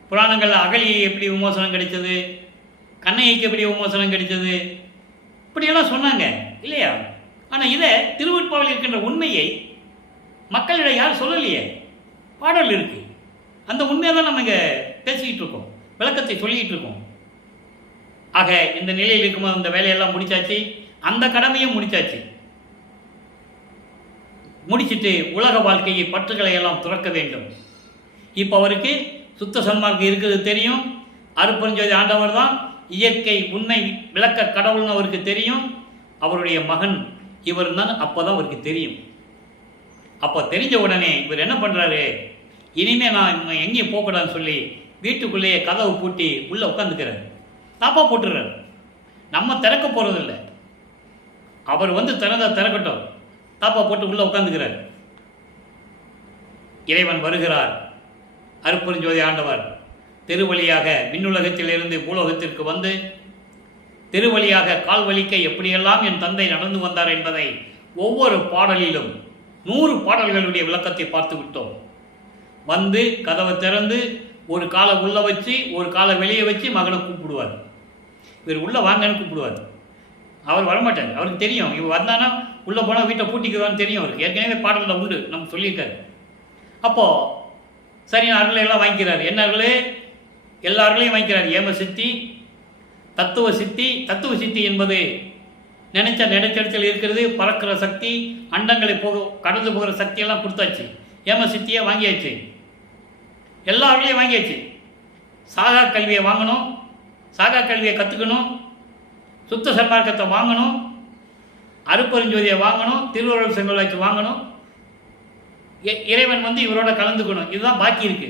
புராணங்களில் அகலியை எப்படி விமோசனம் கிடைச்சது, கண்ணையைக்கு எப்படி விமோசனம் கிடைச்சது, இப்படியெல்லாம் சொன்னாங்க இல்லையா? ஆனால் இதை திருவெட்பாவில் இருக்கின்ற உண்மையை மக்களிடம் யாரும் சொல்லலையே. பாடல் இருக்கு, அந்த உண்மையை தான் நம்ம இங்கே பேசிக்கிட்டு இருக்கோம், விளக்கத்தை சொல்லிக்கிட்டு இருக்கோம். ஆக இந்த நிலையில் இருக்கும்போது அந்த வேலையெல்லாம் முடிச்சாச்சு, அந்த கடமையும் முடிச்சாச்சு. முடிச்சுட்டு உலக வாழ்க்கையை பற்றுகளை எல்லாம் துறக்க வேண்டும். இப்போ அவருக்கு சுத்த சன்மார்க்கம் இருக்கிறது தெரியும். அருட்பெருஞ்சோதி ஆண்டவர் தான் இயற்கை உண்மை விளக்க கடவுள்னு அவருக்கு தெரியும். அவருடைய மகன் இவர் தான் அப்போதான் அவருக்கு தெரியும். அப்போ தெரிஞ்ச உடனே இவர் என்ன பண்ணுறாரு, இனிமேல் நான் எங்கேயும் போகக்கூடாதுன்னு சொல்லி வீட்டுக்குள்ளேயே கதவு பூட்டி உள்ளே உட்காந்துக்கிறார். தாப்பா போட்டுறாரு. நம்ம திறக்க போகிறதில்லை, அவர் திறக்கட்டும், தாப்பா போட்டு உள்ளே உட்காந்துக்கிறார். இறைவன் வருகிறார். அருட்பெருஞ்சோதி ஆண்டவர் திருவழியாக விண்ணுலகத்திலிருந்து பூலோகத்திற்கு வந்து திருவழியாக கால் வலிக்க எப்படியெல்லாம் என் தந்தை நடந்து வந்தார் என்பதை ஒவ்வொரு பாடலிலும் 100 பாடல்களுடைய விளக்கத்தை பார்த்து விட்டோம். வந்து கதவை திறந்து ஒரு காலை உள்ளே வச்சு ஒரு காலை வெளியே வச்சு மகனை கூப்பிடுவார். இவர் உள்ளே வாங்கன்னு கூப்பிடுவார். அவர் வரமாட்டார், அவருக்கு தெரியும் இவர் வந்தானா உள்ளே போனால் வீட்டை பூட்டிக்குவான்னு தெரியும் அவருக்கு. ஏற்கனவே பாடலில் உண்டு, நம்ம சொல்லியிருக்காரு. அப்போது சரி அருளை எல்லாம் வாங்கிக்கிறார். என்ன அருளே? எல்லா அருளையும் வாங்கிக்கிறார். ஏம சித்தி, தத்துவ சித்தி. தத்துவ சித்தி என்பது நினைச்ச நினைச்சடத்தில் இருக்கிறது, பறக்கிற சக்தி, அண்டங்களை கடந்து போகிற சக்தியெல்லாம் கொடுத்தாச்சு. ஏம சித்தியை வாங்கியாச்சு, எல்லா அருளையும் வாங்கியாச்சு. சாகா கல்வியை வாங்கணும், சாகா கல்வியை கற்றுக்கணும், சுத்த சன்மார்க்கத்தை வாங்கணும், அருட்பெருஞ்சோதியை வாங்கணும், திருவள்ளுவர் செங்கோலாட்சி வாங்கணும், இறைவன் இவரோட கலந்துக்கணும். இதுதான் பாக்கி இருக்கு.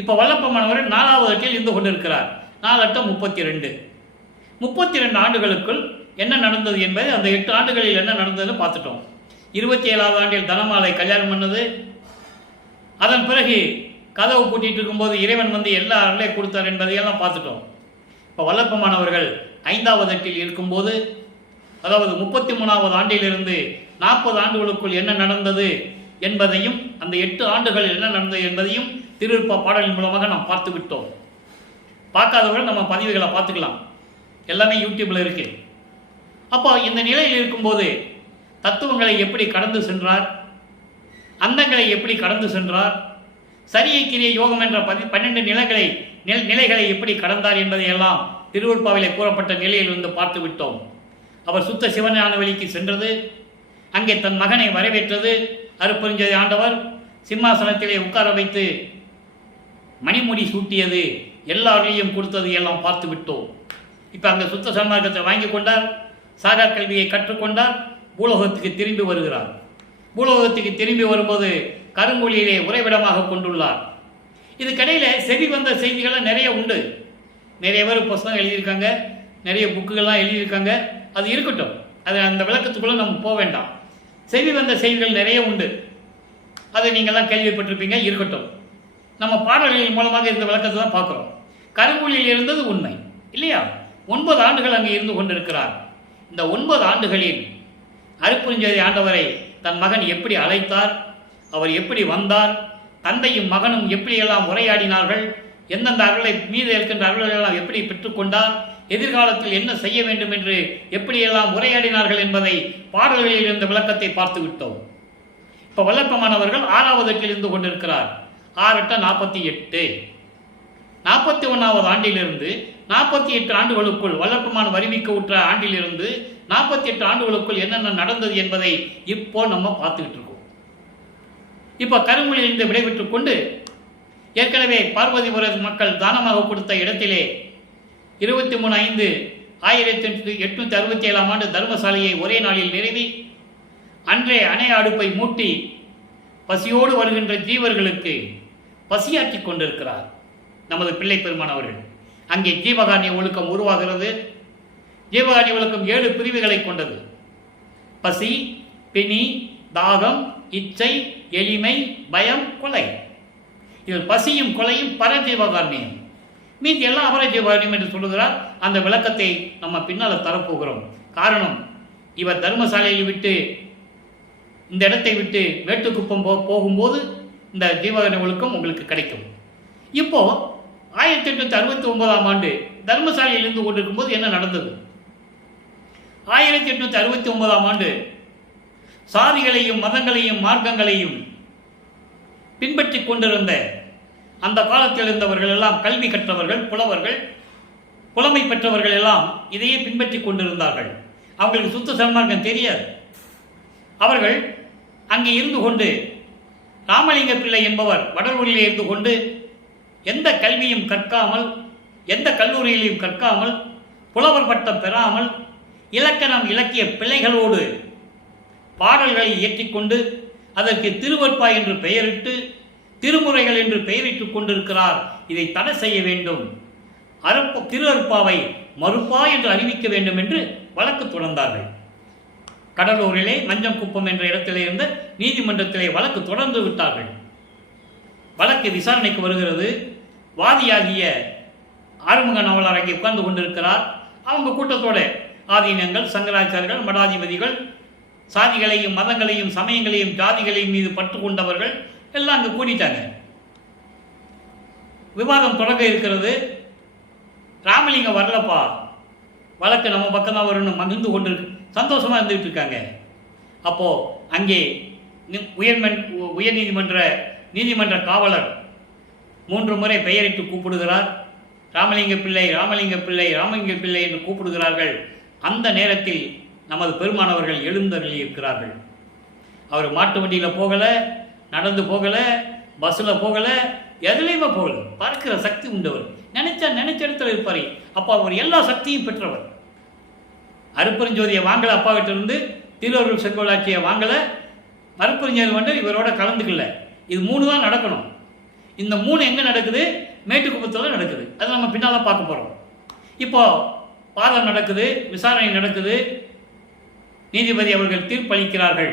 இப்போ வல்லப்பமானவர் 4வது அட்டில் இருந்து கொண்டிருக்கிறார். 4 32 ஆண்டுகளுக்குள் என்ன நடந்தது என்பதை அந்த 8 ஆண்டுகளில் என்ன நடந்ததுன்னு பார்த்துட்டோம். 27வது ஆண்டில் தனமாலை கல்யாணம் பண்ணது. அதன் பிறகு கதவு பூட்டிட்டு இருக்கும்போது இறைவன் எல்லா அருளையும் கொடுத்தார் என்பதையெல்லாம் பார்த்துட்டோம். இப்போ வல்லப்பமானவர்கள் 5வது அட்டில் இருக்கும்போது, அதாவது 33வது ஆண்டிலிருந்து 40 ஆண்டுகளுக்குள் என்ன நடந்தது என்பதையும், அந்த 8 ஆண்டுகளில் என்ன நடந்தது என்பதையும் திருவிருப்பா பாடலின் மூலமாக நாம் பார்த்து விட்டோம். பார்க்காதவர்கள் நம்ம பதிவுகளை பார்த்துக்கலாம், எல்லாமே யூடியூப்பில் இருக்குது. அப்போ இந்த நிலையில் இருக்கும்போது தத்துவங்களை எப்படி கடந்து சென்றார், அந்தங்களை எப்படி கடந்து சென்றார், சரியை கிரிய யோகம் என்ற 12 நிலைகளை எப்படி கடந்தார் என்பதை எல்லாம் திருவருட்பாவிலே கூறப்பட்ட நிலையில் இருந்து பார்த்து விட்டோம். அவர் சுத்த சிவஞான வெளிக்கு சென்றது, அங்கே தன் மகனை வரவேற்றது, அருட்பெருஞ்சோதி ஆண்டவர் சிம்மாசனத்திலே உட்கார வைத்து மணிமுடி சூட்டியது, எல்லாரையும் கொடுத்தது எல்லாம் பார்த்து விட்டோம். இப்போ அங்கே சுத்த சன்மார்க்கத்தை வாங்கி கொண்டார், சாகா கல்வியை கற்றுக்கொண்டார், பூலோகத்துக்கு திரும்பி வருகிறார். பூலோகத்துக்கு திரும்பி வரும்போது கருங்கொழியிலே உறைவிடமாக கொண்டுள்ளார். இதுக்கடையில் செவி வந்த செய்திகள்லாம் நிறைய உண்டு. நிறைய பேர் புத்தகம் எழுதியிருக்காங்க, நிறைய புக்குகள்லாம் எழுதியிருக்காங்க. அது இருக்கட்டும், அது அந்த விளக்கத்துக்குள்ளே நம்ம போக வேண்டாம். செவி வந்த செய்திகள் நிறைய உண்டு, அதை நீங்கள்லாம் கேள்விப்பட்டிருப்பீங்க. இருக்கட்டும், நம்ம பாடல்களின் மூலமாக இந்த விளக்கத்தை தான் பார்க்குறோம். கருங்கொழியில் இருந்தது உண்மை இல்லையா? 9 ஆண்டுகள் அங்கே இருந்து கொண்டிருக்கிறார். இந்த 9 ஆண்டுகளில் அருட்பெருஞ்சோதி ஆண்டவரை தன் மகன் எப்படி அழைத்தார், அவர் எப்படி வந்தார், தந்தையும் மகனும் எப்படியெல்லாம் உரையாடினார்கள், எந்தெந்த அருளை மீது இருக்கின்ற அருளெல்லாம் எப்படி பெற்றுக்கொண்டார், எதிர்காலத்தில் என்ன செய்ய வேண்டும் என்று எப்படியெல்லாம் உரையாடினார்கள் என்பதை பாடல்களில் இருந்த விளக்கத்தை பார்த்து விட்டோம். இப்போ வல்லப்பமானவர்கள் 6வது எட்டில் இருந்து கொண்டிருக்கிறார். 6 8 48, 41வது ஆண்டிலிருந்து 48 ஆண்டுகளுக்குள் வல்லப்பமான வறுமைக்கு உற்ற ஆண்டிலிருந்து 48 ஆண்டுகளுக்குள் என்னென்ன நடந்தது என்பதை இப்போ நம்ம பார்த்துக்கிட்டு இருக்கோம். இப்போ கருங்கொழியிலிருந்து விடைபெற்றுக் கொண்டு ஏற்கனவே பார்வதிபுர மக்கள் தானமாக கொடுத்த இடத்திலே 23/5/1867 ஆண்டு தர்மசாலையை ஒரே நாளில் நிறுவி அன்றே அணைய அடுப்பை மூட்டி பசியோடு வருகின்ற ஜீவர்களுக்கு பசியாற்றி கொண்டிருக்கிறார் நமது பிள்ளை பெருமான் அவர்கள். அங்கே ஜீவகாருண்ய ஒழுக்கம் உருவாகிறது. ஜீவகாருண்ய ஒழுக்கம் 7 பிரிவுகளை கொண்டது. பசி, பிணி, தாகம், இச்சை, எளிமை, பயம், கொலை. இதில் பசியும் கொலையும் பரஜீவகாருண்யம், மீதி எல்லாம் அபரஜீவகாருண்யம் என்று சொல்லுகிறார். அந்த விளக்கத்தை நம்ம பின்னால் தரப்போகிறோம். காரணம், இவர் தர்மசாலையில் விட்டு இந்த இடத்தை விட்டு மேட்டுக்குப்பம் போகும்போது இந்த ஜீவகாருண்ய ஒழுக்கம் உங்களுக்கு கிடைக்கும். இப்போ 1869 ஆண்டு தர்மசாலையில் இருந்து கொண்டிருக்கும் போது என்ன நடந்தது? 1869 ஆண்டு சாதிகளையும் மதங்களையும் மார்க்கங்களையும் பின்பற்றி கொண்டிருந்த அந்த காலத்தில் இருந்தவர்கள் எல்லாம் கல்வி கற்றவர்கள், புலவர்கள், புலமை பெற்றவர்கள் எல்லாம் இதையே பின்பற்றி கொண்டிருந்தார்கள். அவங்களுக்கு சுத்த சன்மார்க்கம் தெரியாது. அவர்கள் அங்கே இருந்து கொண்டு ராமலிங்க பிள்ளை என்பவர் வடலூரிலே இருந்து கொண்டு எந்த கல்வியும் கற்காமல், எந்த கல்லூரியிலையும் கற்காமல், புலவர் பட்டம் பெறாமல், இலக்கணம் இலக்கிய பிள்ளைகளோடு பாடல்களை இயற்றிக்கொண்டு அதற்கு திருவருட்பா என்று பெயரிட்டு திருமுறைகள் என்று பெயரிட்டுக் கொண்டிருக்கிறார். இதை தடை செய்ய வேண்டும், திருவருட்பாவை மறுப்பா என்று அறிவிக்க வேண்டும் என்று வழக்கு தொடர்ந்தார்கள். கடலூரிலே மஞ்சங்குப்பம் என்ற இடத்திலே இருந்த நீதிமன்றத்திலே வழக்கு தொடர்ந்து விட்டார்கள். வழக்கு விசாரணைக்கு வருகிறது. வாதியாகிய ஆறுமுக நாவலர் அங்கே உட்கார்ந்து கொண்டிருக்கிறார். அவங்க கூட்டத்தோட ஆதீனங்கள், சங்கராச்சாரியர்கள், மடாதிபதிகள், சாதிகளையும் மதங்களையும் சமயங்களையும் ஜாதிகளையும் மீது பற்று கொண்டவர்கள் எல்லாம் அங்கே கூட்டிட்டாங்க. விவாதம் தொடங்க இருக்கிறது. ராமலிங்கம் வரலப்பா, வழக்கு நம்ம பக்கம் தான் வரும்னு மகிழ்ந்து கொண்டு சந்தோஷமாக இருந்துகிட்டு இருக்காங்க. அப்போது அங்கே நீதிமன்ற காவலர் 3 முறை பெயரிட்டு கூப்பிடுகிறார். ராமலிங்க பிள்ளை, ராமலிங்க பிள்ளை, ராமலிங்க பிள்ளை என்று கூப்பிடுகிறார்கள். அந்த நேரத்தில் நமது பெருமானவர்கள் எழுந்தருளி இருக்கிறார்கள். அவர் மாட்டு வண்டியில் போகலை, நடந்து போகலை, பஸ்ஸில் போகலை, எதுலேயுமே போகலை. பார்க்கிற சக்தி உண்டவர். நினைச்ச இடத்துல இருப்பார். அப்போ அவர் எல்லா சக்தியும் பெற்றவர். அருட்பெருஞ்சோதியை வாங்கலை, அப்பா கிட்ட இருந்து திருவருள் செங்கோலாட்சியை வாங்கலை, அருட்பெருஞ்சோதி வந்து இவரோட கலந்துக்கல. இது 3 தான் நடக்கணும். இந்த 3 எங்கே நடக்குது? மேட்டுக்குப்பத்தில் நடக்குது. அதை நம்ம பின்னால் பார்க்க போகிறோம். இப்போ வாதம் நடக்குது, விசாரணை நடக்குது. நீதிபதி அவர்கள் தீர்ப்பளிக்கிறார்கள்.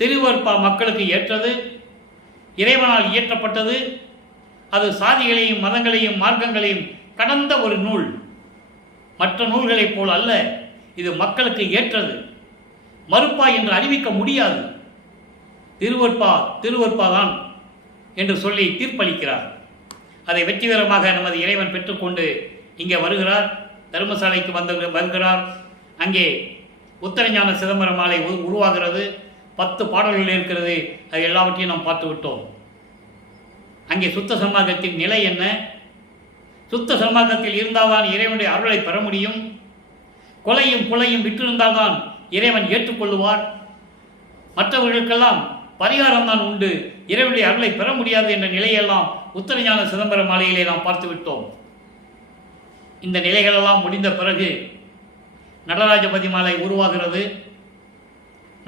திருவருட்பா மக்களுக்கு ஏற்றது, இறைவனால் இயற்றப்பட்டது. அது சாதிகளையும் மதங்களையும் மார்க்கங்களையும் கடந்த ஒரு நூல், மற்ற நூல்களைப் போல் அல்ல. இது மக்களுக்கு ஏற்றது. மறுப்பா என்று அறிவிக்க முடியாது. திருவருட்பா தான் என்று சொல்லி தீர்ப்பளிக்கிறார். அதை வெற்றிகரமாக நமது இறைவன் பெற்றுக்கொண்டு இங்கே வருகிறார். தர்மசாலைக்கு வருகிறார். அங்கே உத்தரஞான சிதம்பர மாலை உருவாகிறது. 10 பாடல்கள் இருக்கிறது. அது எல்லாவற்றையும் நாம் பார்த்து விட்டோம். அங்கே சுத்த சன்மார்க்கத்தின் நிலை என்ன? சுத்த சன்மார்க்கத்தில் இருந்தால்தான் இறைவனுடைய அருளை பெற முடியும். கொலையும் கொலையும் விட்டிருந்தால்தான் இறைவன் ஏற்றுக்கொள்ளுவார். மற்றவர்களுக்கெல்லாம் பரிகாரம் தான் உண்டு, இறைவனுடைய அருளை பெற முடியாது என்ற நிலையெல்லாம் உத்தரஞான சிதம்பர மாலையிலே நாம் பார்த்து விட்டோம். இந்த நிலைகளெல்லாம் முடிந்த பிறகு நடராஜபதி மாலை உருவாகிறது.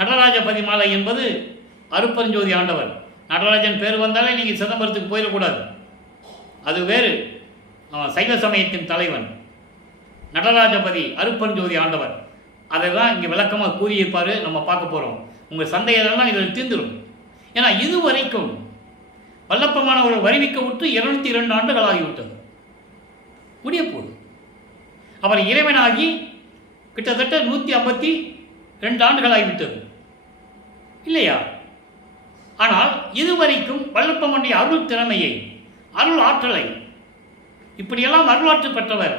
நடராஜபதி மாலை என்பது அருப்பெருஞ்சோதி ஆண்டவர். நடராஜன் பேர் வந்தாலே நீங்கள் சிதம்பரத்துக்கு போயிடக்கூடாது, அது வேறு. சைவ சமயத்தின் தலைவன் நடராஜபதி அருப்பெருஞ்சோதி ஆண்டவர். அதை தான் இங்கே விளக்கமாக கூறியிருப்பார். நம்ம பார்க்க போகிறோம். உங்கள் சந்தேகம்லாம் இதில் தீர்ந்துடும். ஏன்னா இதுவரைக்கும் வல்லப்பமானவர்கள் வருவிக்க விட்டு 202 ஆண்டுகள் ஆகிவிட்டது, முடிய போகுது. அவர் இறைவனாகி கிட்டத்தட்ட 152 ஆண்டுகள் ஆகிவிட்டது இல்லையா? ஆனால் இதுவரைக்கும் வல்லப்பனுடைய அருள் திறமையை, அருள் ஆற்றலை, இப்படியெல்லாம் அருளாற்று பெற்றவர்,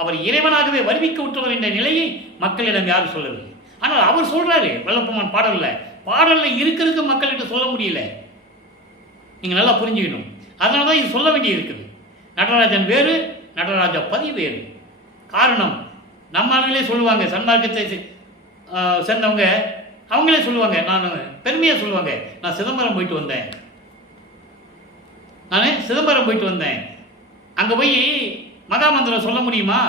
அவர் இறைவனாகவே வருவிக்க விட்டவர் என்ற நிலையை மக்களிடம் யாரும் சொல்லவில்லை. ஆனால் அவர் சொல்றாரு வல்லப்பமான் பாடல்ல இருக்கிறதுக்கு மக்கள்கிட்ட சொல்ல முடியல. நீங்கள் நல்லா புரிஞ்சுக்கணும். அதனால தான் இது சொல்ல வேண்டி இருக்குது. நடராஜன் வேறு, நடராஜ பதி வேறு. காரணம், நம்ம ஆளுங்களே சொல்லுவாங்க, சன்மார்க்கத்தை சேர்ந்தவங்க அவங்களே சொல்லுவாங்க, நான் பெருமையாக சொல்லுவாங்க, நான் சிதம்பரம் போயிட்டு வந்தேன். அங்கே போய் மகாமந்திரம் சொல்ல முடியுமா?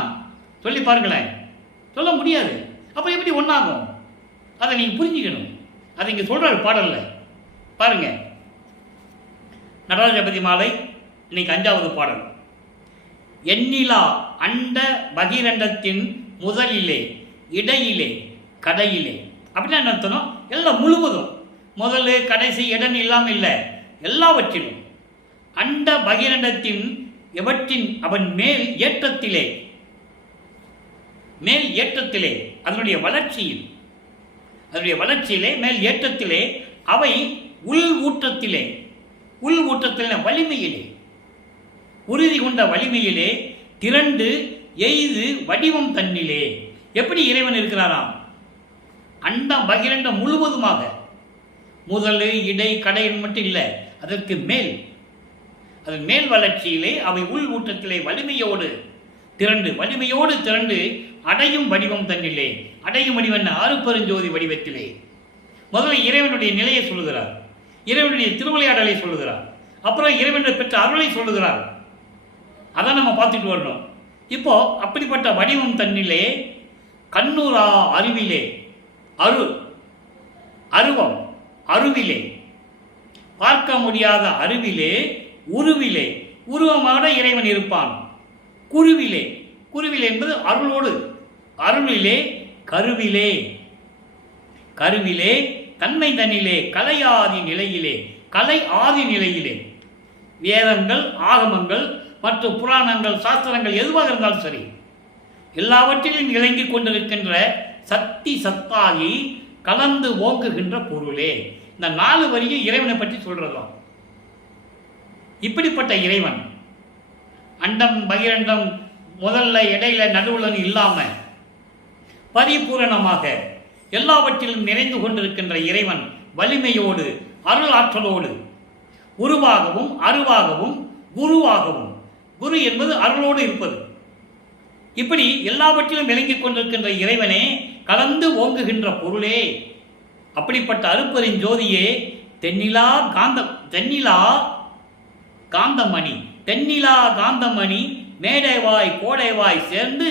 சொல்லி பாருங்களேன். சொல்ல முடியாது. அப்போ எப்படி ஒன்றாகும்? அதை நீங்கள் புரிஞ்சுக்கணும். அதை இங்கே சொல்கிறார் பாடல்ல. பாருங்க, நடராஜபதி மாலை இன்னைக்கு 5வது பாடல். எண்ணிலா அண்ட பகிரண்டத்தின் முதலிலே இடையிலே கடையிலே. அப்படின்னா என்ன அர்த்தம்? எல்லாம் முழுவதும், முதல் கடைசி இடம் இல்லாமல் இல்லை, எல்லாவற்றிலும். அண்ட பகிரண்டத்தின் எவற்றின் அவன் மேல் ஏற்றத்திலே அதனுடைய வளர்ச்சியிலே மேல் ஏற்றத்திலே அவை உள் ஊற்றத்திலே வலிமையிலே, உறுதி கொண்ட வலிமையிலே திரண்டு எய்து வடிவம் தன்னிலே. எப்படி இறைவன் இருக்கிறாராம்? அண்டம் பகிரண்டம் முழுவதுமாக, முதல் இடை கடை மட்டும் இல்லை, அதற்கு மேல், அதன் மேல் வளர்ச்சியிலே அவை உள் ஊற்றத்திலே வலிமையோடு திரண்டு அடையும் வடிவம் தன்னிலே. அடையும் வடிவம் அருப்பெருஞ்சோதி வடிவத்திலே. முதல்ல இறைவனுடைய நிலையை சொல்லுகிறார், இறைவனுடைய திருவிளையாடலை சொல்லுகிறார், அப்புறம் இறைவனை பெற்ற அருளை சொல்லுகிறார். அதான் நம்ம பார்த்துட்டு வரணும். இப்போ அப்படிப்பட்ட வடிவம் தன்னிலே கண்ணூரா அருவிலே, அருவிலே பார்க்க முடியாத அருவிலே உருவமாக இறைவன் இருப்பான். குருவிலே என்பது அருளோடு, அருளிலே கருவிலே தன்மை தன்னிலே கலை ஆதி நிலையிலே வேதங்கள், ஆகமங்கள் மற்றும் புராணங்கள், சாஸ்திரங்கள் எதுவாக இருந்தாலும் சரி, எல்லாவற்றிலும் இறங்கிக் கொண்டிருக்கின்ற சத்தாகி கலந்து ஓங்குகின்ற பொருளே. இந்த 4 வரியும் இறைவனை பற்றி சொல்றதாம். இப்படிப்பட்ட இறைவன் அண்டம் பகிரண்டம் முதல்ல இடையில நடுவுலன் இல்லாம பரிபூரணமாக எல்லாவற்றிலும் நிறைந்து கொண்டிருக்கின்ற இறைவன் வலிமையோடு, அருள் ஆற்றலோடு, உருவாகவும் அருவாகவும் குருவாகவும், குரு என்பது அருளோடு இருப்பது, இப்படி எல்லாவற்றிலும் விளங்கிக் கொண்டிருக்கின்ற இறைவனே கலந்து ஓங்குகின்ற பொருளே. அப்படிப்பட்ட அருப்பெருஞ்சோதியே தென்னிலா காந்தமணி மேடைவாய் கோடைவாய் சேர்ந்து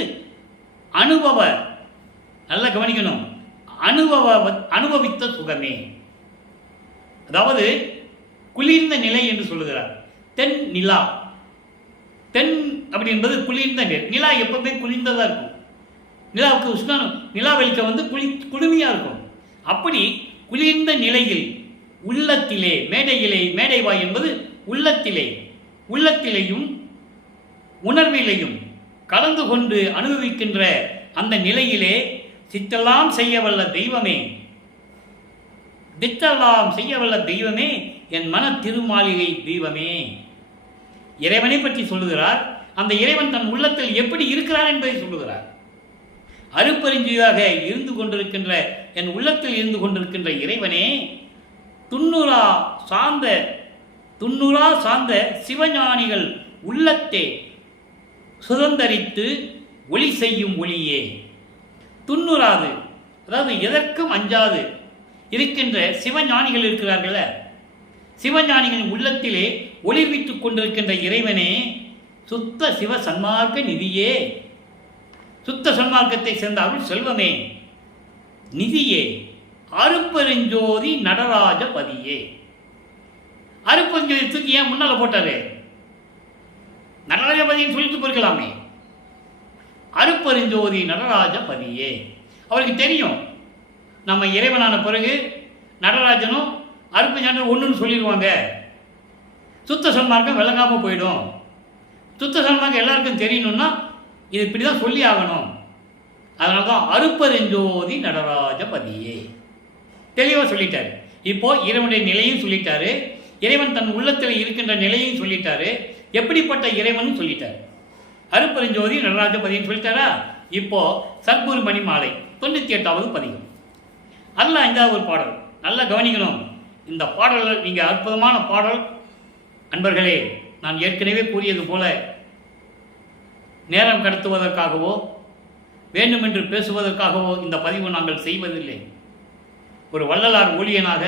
நல்ல கவனிக்கணும், அனுபவித்த சுகமே. அதாவது குளிர்ந்த நிலை என்று சொல்லுகிறார். தென் அப்படி என்பது குளிர்ந்த நிலை. நிலா எப்பவுமே குளிர்ந்ததாக இருக்கும். நிலாவுக்கு உஷ்ணம், நிலா வெளிச்சம் குளுமையாக இருக்கும். அப்படி குளிர்ந்த நிலையில் உள்ளத்திலே மேடைவாய் என்பது உள்ளத்திலேயும் உணர்விலையும் கலந்து கொண்டு அனுபவிக்கின்ற அந்த நிலையிலே சித்தெல்லாம் செய்ய வல்ல தெய்வமே என் மன திருமாளிகை தீபமே. இறைவனை பற்றி சொல்லுகிறார். அந்த இறைவன் தன் உள்ளத்தில் எப்படி இருக்கிறார் என்பதை சொல்லுகிறார். அருப்பெருஞ்சோதியாக இருந்து கொண்டிருக்கின்ற என் உள்ளத்தில் இருந்து கொண்டிருக்கின்ற இறைவனே, துன்னுரா சார்ந்த சிவஞானிகள் உள்ளத்தே சுதந்தரித்து ஒளி செய்யும் ஒளியே. துன்னுராது, அதாவது எதற்கும் அஞ்சாது இருக்கின்ற சிவஞானிகள் இருக்கிறார்கள, சிவஞானிகளின் உள்ளத்திலே ஒளிர்வித்துக் கொண்டிருக்கின்ற இறைவனே, சுத்த சிவ சன்மார்க்க நிதியே, சுத்த சன்மார்க்கத்தை சேர்ந்த அருள் செல்வமே, நிதியே, அருப்பெருஞ்சோதி நடராஜ பதியே. அருப்பெருஞ்சோதி தூக்கி ஏன் முன்னால போட்டாரு? நடராஜ பதின்னு சொல்லிட்டு போயிருக்கலாமே. அருப்பெருஞ்சோதி நடராஜ பதியே. அவருக்கு தெரியும் நம்ம இறைவனான பிறகு நடராஜனும் அருப்பெருஞ்சோதி ஒன்றுன்னு சொல்லிடுவாங்க, சுத்த சன்மார்க்கம் விளங்காமல் போயிடும். சுத்த சன்மார்க்கம் எல்லாருக்கும் தெரியணும்னா இது இப்படி தான் சொல்லி ஆகணும். அதனால தான் அருப்பெருஞ்சோதி நடராஜ பதியே தெளிவாக சொல்லிட்டாரு. இப்போ இறைவனுடைய நிலையும் சொல்லிட்டாரு, இறைவன் தன் உள்ளத்தில் இருக்கின்ற நிலையும் சொல்லிட்டாரு, எப்படிப்பட்ட இறைவனும் சொல்லிட்டாரு. அருப்பெருஞ்சோதி நடராஜ பதின்னு சொல்லிட்டாரா. இப்போ சத்குரு மணி மாலை 98வது பதிகம், அதில் 5வது ஒரு பாடல். நல்லா கவனிக்கணும். இந்த பாடல் நீங்கள் அற்புதமான பாடல் அன்பர்களே. நான் ஏற்கனவே கூறியது போல நேரம் கடத்துவதற்காகவோ வேண்டுமென்று பேசுவதற்காகவோ இந்த பதிவு நாங்கள் செய்வதில்லை. ஒரு வள்ளலார் ஊழியனாக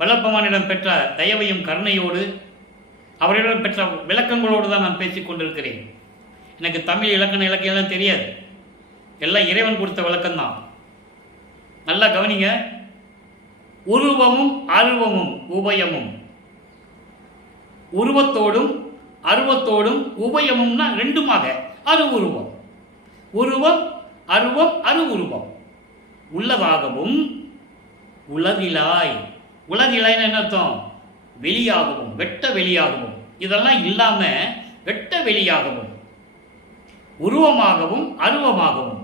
வல்லப்பமானிடம் பெற்ற தயவையும் கருணையோடு அவரிடம் பெற்ற விளக்கங்களோடு தான் நான் பேசிக் கொண்டிருக்கிறேன். எனக்கு தமிழ் இலக்கியம்லாம் தெரியாது, எல்லாம் இறைவன் கொடுத்த விளக்கம்தான். நல்லா கவனிங்க. உருவமும் அருவமும் உபயமும், உருவத்தோடும் அருவத்தோடும் உபயமும்னா ரெண்டுமாக அருவுருவம், உருவம் அருவம் அரு உருவம், உள்ளதாகவும் உலகிலாய். உலகிலாய்னு என்ன அர்த்தம்? வெளியாகவும், வெட்ட வெளியாகவும், இதெல்லாம் இல்லாம வெட்ட வெளியாகவும், உருவமாகவும் அருவமாகவும்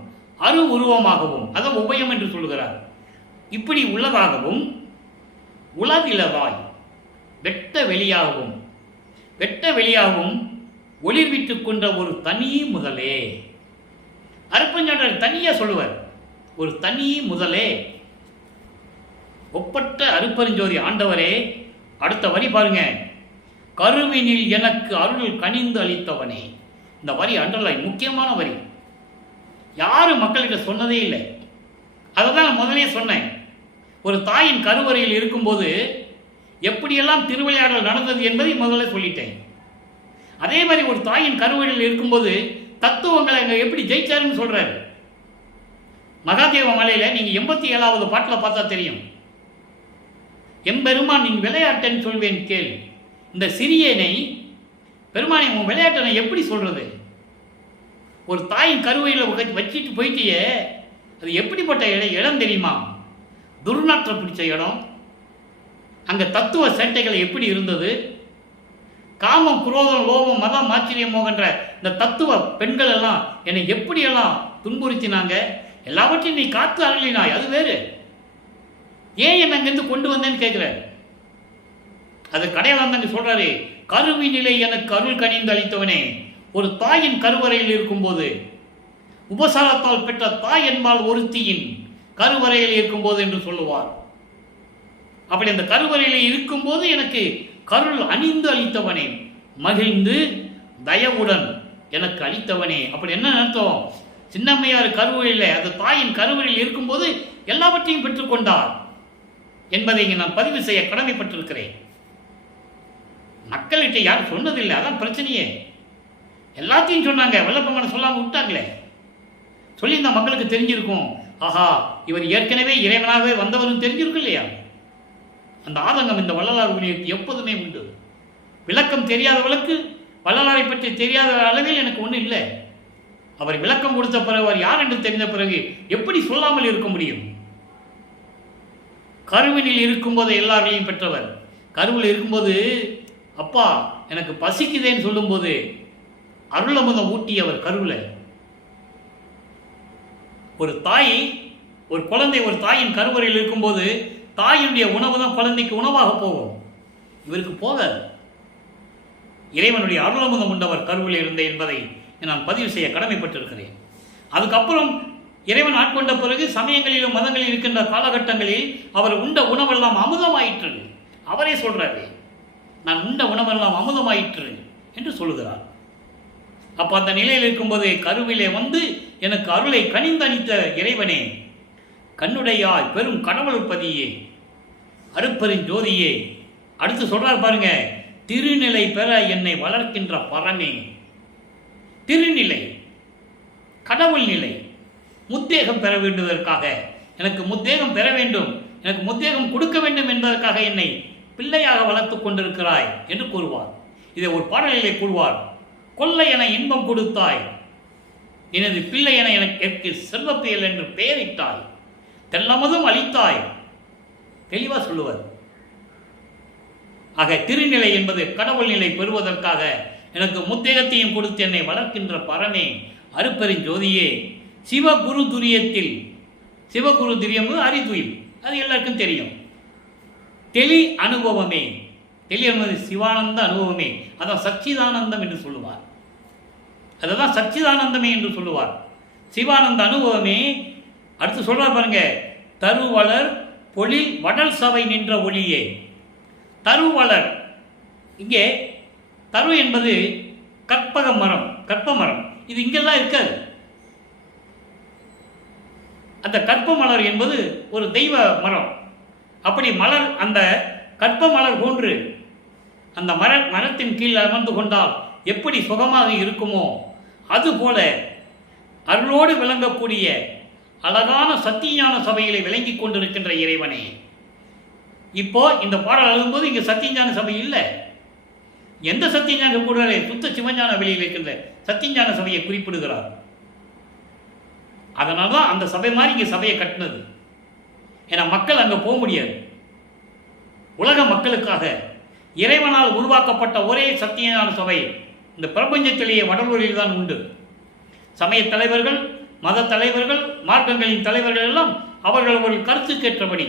அரு உருவமாகவும், அதான் உபயம் என்று சொல்லுகிறார். இப்படி உள்ளதாகவும் உலகிலதாய் வெட்ட வெளியாகவும், வெட்ட வெளியாகவும் ஒளிர்விட்டுக் கொண்ட ஒரு தனி முதலே. அருப்பெருஞ்சோதி தனியா சொல்லுவார், ஒரு தனி முதலே, ஒப்பற்ற அருப்பெருஞ்சோதி ஆண்டவரே. அடுத்த வரி பாருங்க, கருவினில் எனக்கு அருள் கனிந்து அளித்தவனே. இந்த வரி அண்டர்லைன், முக்கியமான வரி. யாரும் மக்கள்கிட்ட சொன்னதே இல்லை. அதை தான் நான் முதலே சொன்னேன். ஒரு தாயின் கருவறையில் இருக்கும்போது எப்படியெல்லாம் திருவிளையாடல் நடந்தது என்பதை முதல்ல சொல்லிட்டேன். அதே மாதிரி ஒரு தாயின் கருவறையில் இருக்கும்போது தத்துவங்களை அங்கே எப்படி ஜெயிச்சாருன்னு சொல்றாரு. மகாதேவ மலையில நீங்க 87வது பாட்டில் பார்த்தா தெரியும். எம்பெருமான் நீ விளையாட்டன்னு சொல்வேன் கேள். இந்த சிறியனை பெருமானை உன் விளையாட்டனை எப்படி சொல்றது? ஒரு தாயின் கருவையில் வச்சுட்டு போயிட்டியே, அது எப்படிப்பட்ட இடம் தெரியுமா? துர்நாற்றம் பிடிச்ச இடம். அங்க தத்துவ சேட்டைகள் எப்படி இருந்தது? காமம் குரோதம் லோபம் மதம் ஆச்சரியம் மோகன்ற இந்த தத்துவ பெண்கள் எல்லாம் என்னை எப்படியெல்லாம் துன்புறுத்தினாங்க. எல்லாவற்றையும் நீ காத்து அருளினாய், அது வேறு. ஏன் என்ன அங்கிருந்து கொண்டு வந்தேன்னு கேட்கிறார். அது கடையாளம் தான் சொல்றாரு, கருவி நிலை எனக்கு அருள் கனிந்து அளித்தவனே. ஒரு தாயின் கருவறையில் இருக்கும்போது, உபசாரத்தால் பெற்ற தாய் என்பால் ஒருத்தியின் கருவறையில் இருக்கும்போது என்று சொல்லுவார். அப்படி அந்த கருவறையில் இருக்கும்போது எனக்கு கருள் அணிந்து அளித்தவனே, மகிழ்ந்து தயவுடன் எனக்கு அளித்தவனே. அப்படி என்ன அர்த்தம்? சின்னம்மையார் கருவறையில், அந்த தாயின் கருவறையில் இருக்கும்போது எல்லாவற்றையும் பெற்றுக்கொண்டார் என்பதை இங்கே நான் பதிவு செய்ய கடமைப்பட்டிருக்கிறேன். மக்கள்கிட்ட யாரும் சொன்னதில்லை, அதான் பிரச்சனையே. எல்லாத்தையும் சொன்னாங்க, வல்லப்பமான சொல்லாமல் விட்டாங்களே. சொல்லி இந்த மக்களுக்கு தெரிஞ்சிருக்கும், ஆஹா இவர் ஏற்கனவே இறைவனாகவே வந்தவரும் தெரிஞ்சிருக்கும் இல்லையா? அந்த ஆதங்கம் இந்த வள்ளலார் ஊழியருக்கு எப்போதுமே உண்டு. விளக்கம் தெரியாதவளுக்கு வள்ளலாரை பற்றி தெரியாத அளவில் எனக்கு ஒன்றும் இல்லை. அவர் விளக்கம் கொடுத்த பிறகு, அவர் யார் என்று தெரிந்த பிறகு எப்படி சொல்லாமல் இருக்க முடியும்? கருவினில் இருக்கும்போது எல்லாரையும் பெற்றவர். கருவில் இருக்கும்போது அப்பா எனக்கு பசிக்குதேன்னு சொல்லும்போது அருளமுதம் ஊட்டியவர் கருவில். ஒரு தாய், ஒரு குழந்தை ஒரு தாயின் கருவறையில் இருக்கும்போது தாயினுடைய உணவு தான் குழந்தைக்கு உணவாக போகும். இவருக்கு போகாது. இறைவனுடைய அருளமுதம் உண்டவர் கருவில் இருந்த என்பதை நான் பதிவு செய்ய கடமைப்பட்டிருக்கிறேன். அதுக்கப்புறம் இறைவன் ஆட்கொண்ட பிறகு சமயங்களிலும் மதங்களில் இருக்கின்ற காலகட்டங்களில் அவர் உண்ட உணவெல்லாம் அமுதமாயிற்று. அவரே சொல்றாரு, நான் உண்ட உணவெல்லாம் அமுதமாயிற்று என்று சொல்லுகிறார். அப்ப அந்த நிலையில் இருக்கும்போது கருவிலே வந்து எனக்கு அருளை கனிந்தளித்த இறைவனே, கண்ணுடையாய் பெரும் கடவுள்பதியே, அருப்பெருஞ்சோதியே. அடுத்து சொல்றார் பாருங்க, திருநிலை பெற என்னை வளர்க்கின்ற பரமே. திருநிலை, கடவுள் நிலை, முத்தேகம் பெற வேண்டுவதற்காக, எனக்கு முத்தேகம் பெற வேண்டும், எனக்கு முத்தேகம் கொடுக்க வேண்டும் என்பதற்காக என்னை பிள்ளையாக வளர்த்து கொண்டிருக்கிறாய் என்று கூறுவார். இதை ஒரு பாடலிலே கூறுவார், கொல்லை என இன்பம் கொடுத்தாய், எனது பிள்ளை என எனக்கு செல்வப்பியல் என்று பெயரிட்டாய், தெல்லமதும் அளித்தாய். தெளிவா சொல்லுவார். ஆக திருநிலை என்பது கடவுள் நிலை பெறுவதற்காக எனக்கு முத்தேகத்தையும் கொடுத்து என்னை வளர்க்கின்ற பரமே, அருப்பெருஞ்சோதியே. சிவகுரு துரியத்தில், சிவகுரு துரியம் அறிதுயில், அது எல்லாருக்கும் தெரியும். தெளி அனுபவமே, தெளி என்பது சிவானந்த அனுபவமே, அதான் சச்சிதானந்தம் என்று சொல்லுவார். அதுதான் சச்சிதானந்தமே என்று சொல்லுவார், சிவானந்த அனுபவமே. அடுத்து சொல்றார் பாருங்க, தருவளர் பொழில் வடல் சபை நின்ற ஒளியே. தருவளர், இங்கே தரு என்பது கற்பக மரம், கற்ப மரம். இது இங்கெல்லாம் இருக்காது. அந்த கற்ப மலர் என்பது ஒரு தெய்வ மரம். அப்படி மலர், அந்த கற்ப மலர் போன்று அந்த மரத்தின் கீழ் அமர்ந்து கொண்டால் எப்படி சுகமாக இருக்குமோ அதுபோல அருளோடு விளங்கக்கூடிய அழகான சத்தியஞான சபைகளை விளங்கி கொண்டிருக்கின்ற இறைவனே. இப்போ இந்த பாடல் எழுதும்போது இங்க சத்தியஞான சபை இல்லை. எந்த சத்தியஞான கூட சுத்த சிவஞான வெளியில் இருக்கின்ற சத்தியஞான சபையை குறிப்பிடுகிறார். அதனால்தான் அந்த சபை மாதிரி இங்க சபையை கட்டினது. ஏன்னா மக்கள் அங்க போக முடியாது. உலக மக்களுக்காக இறைவனால் உருவாக்கப்பட்ட ஒரே சத்தியஞான சபை இந்த பிரபஞ்சத்திலேயே வடலூரில் தான் உண்டு. சமய தலைவர்கள், மத தலைவர்கள், மார்க்கங்களின் தலைவர்கள் எல்லாம் அவர்கள் ஒரு கருத்துக்கேற்றபடி,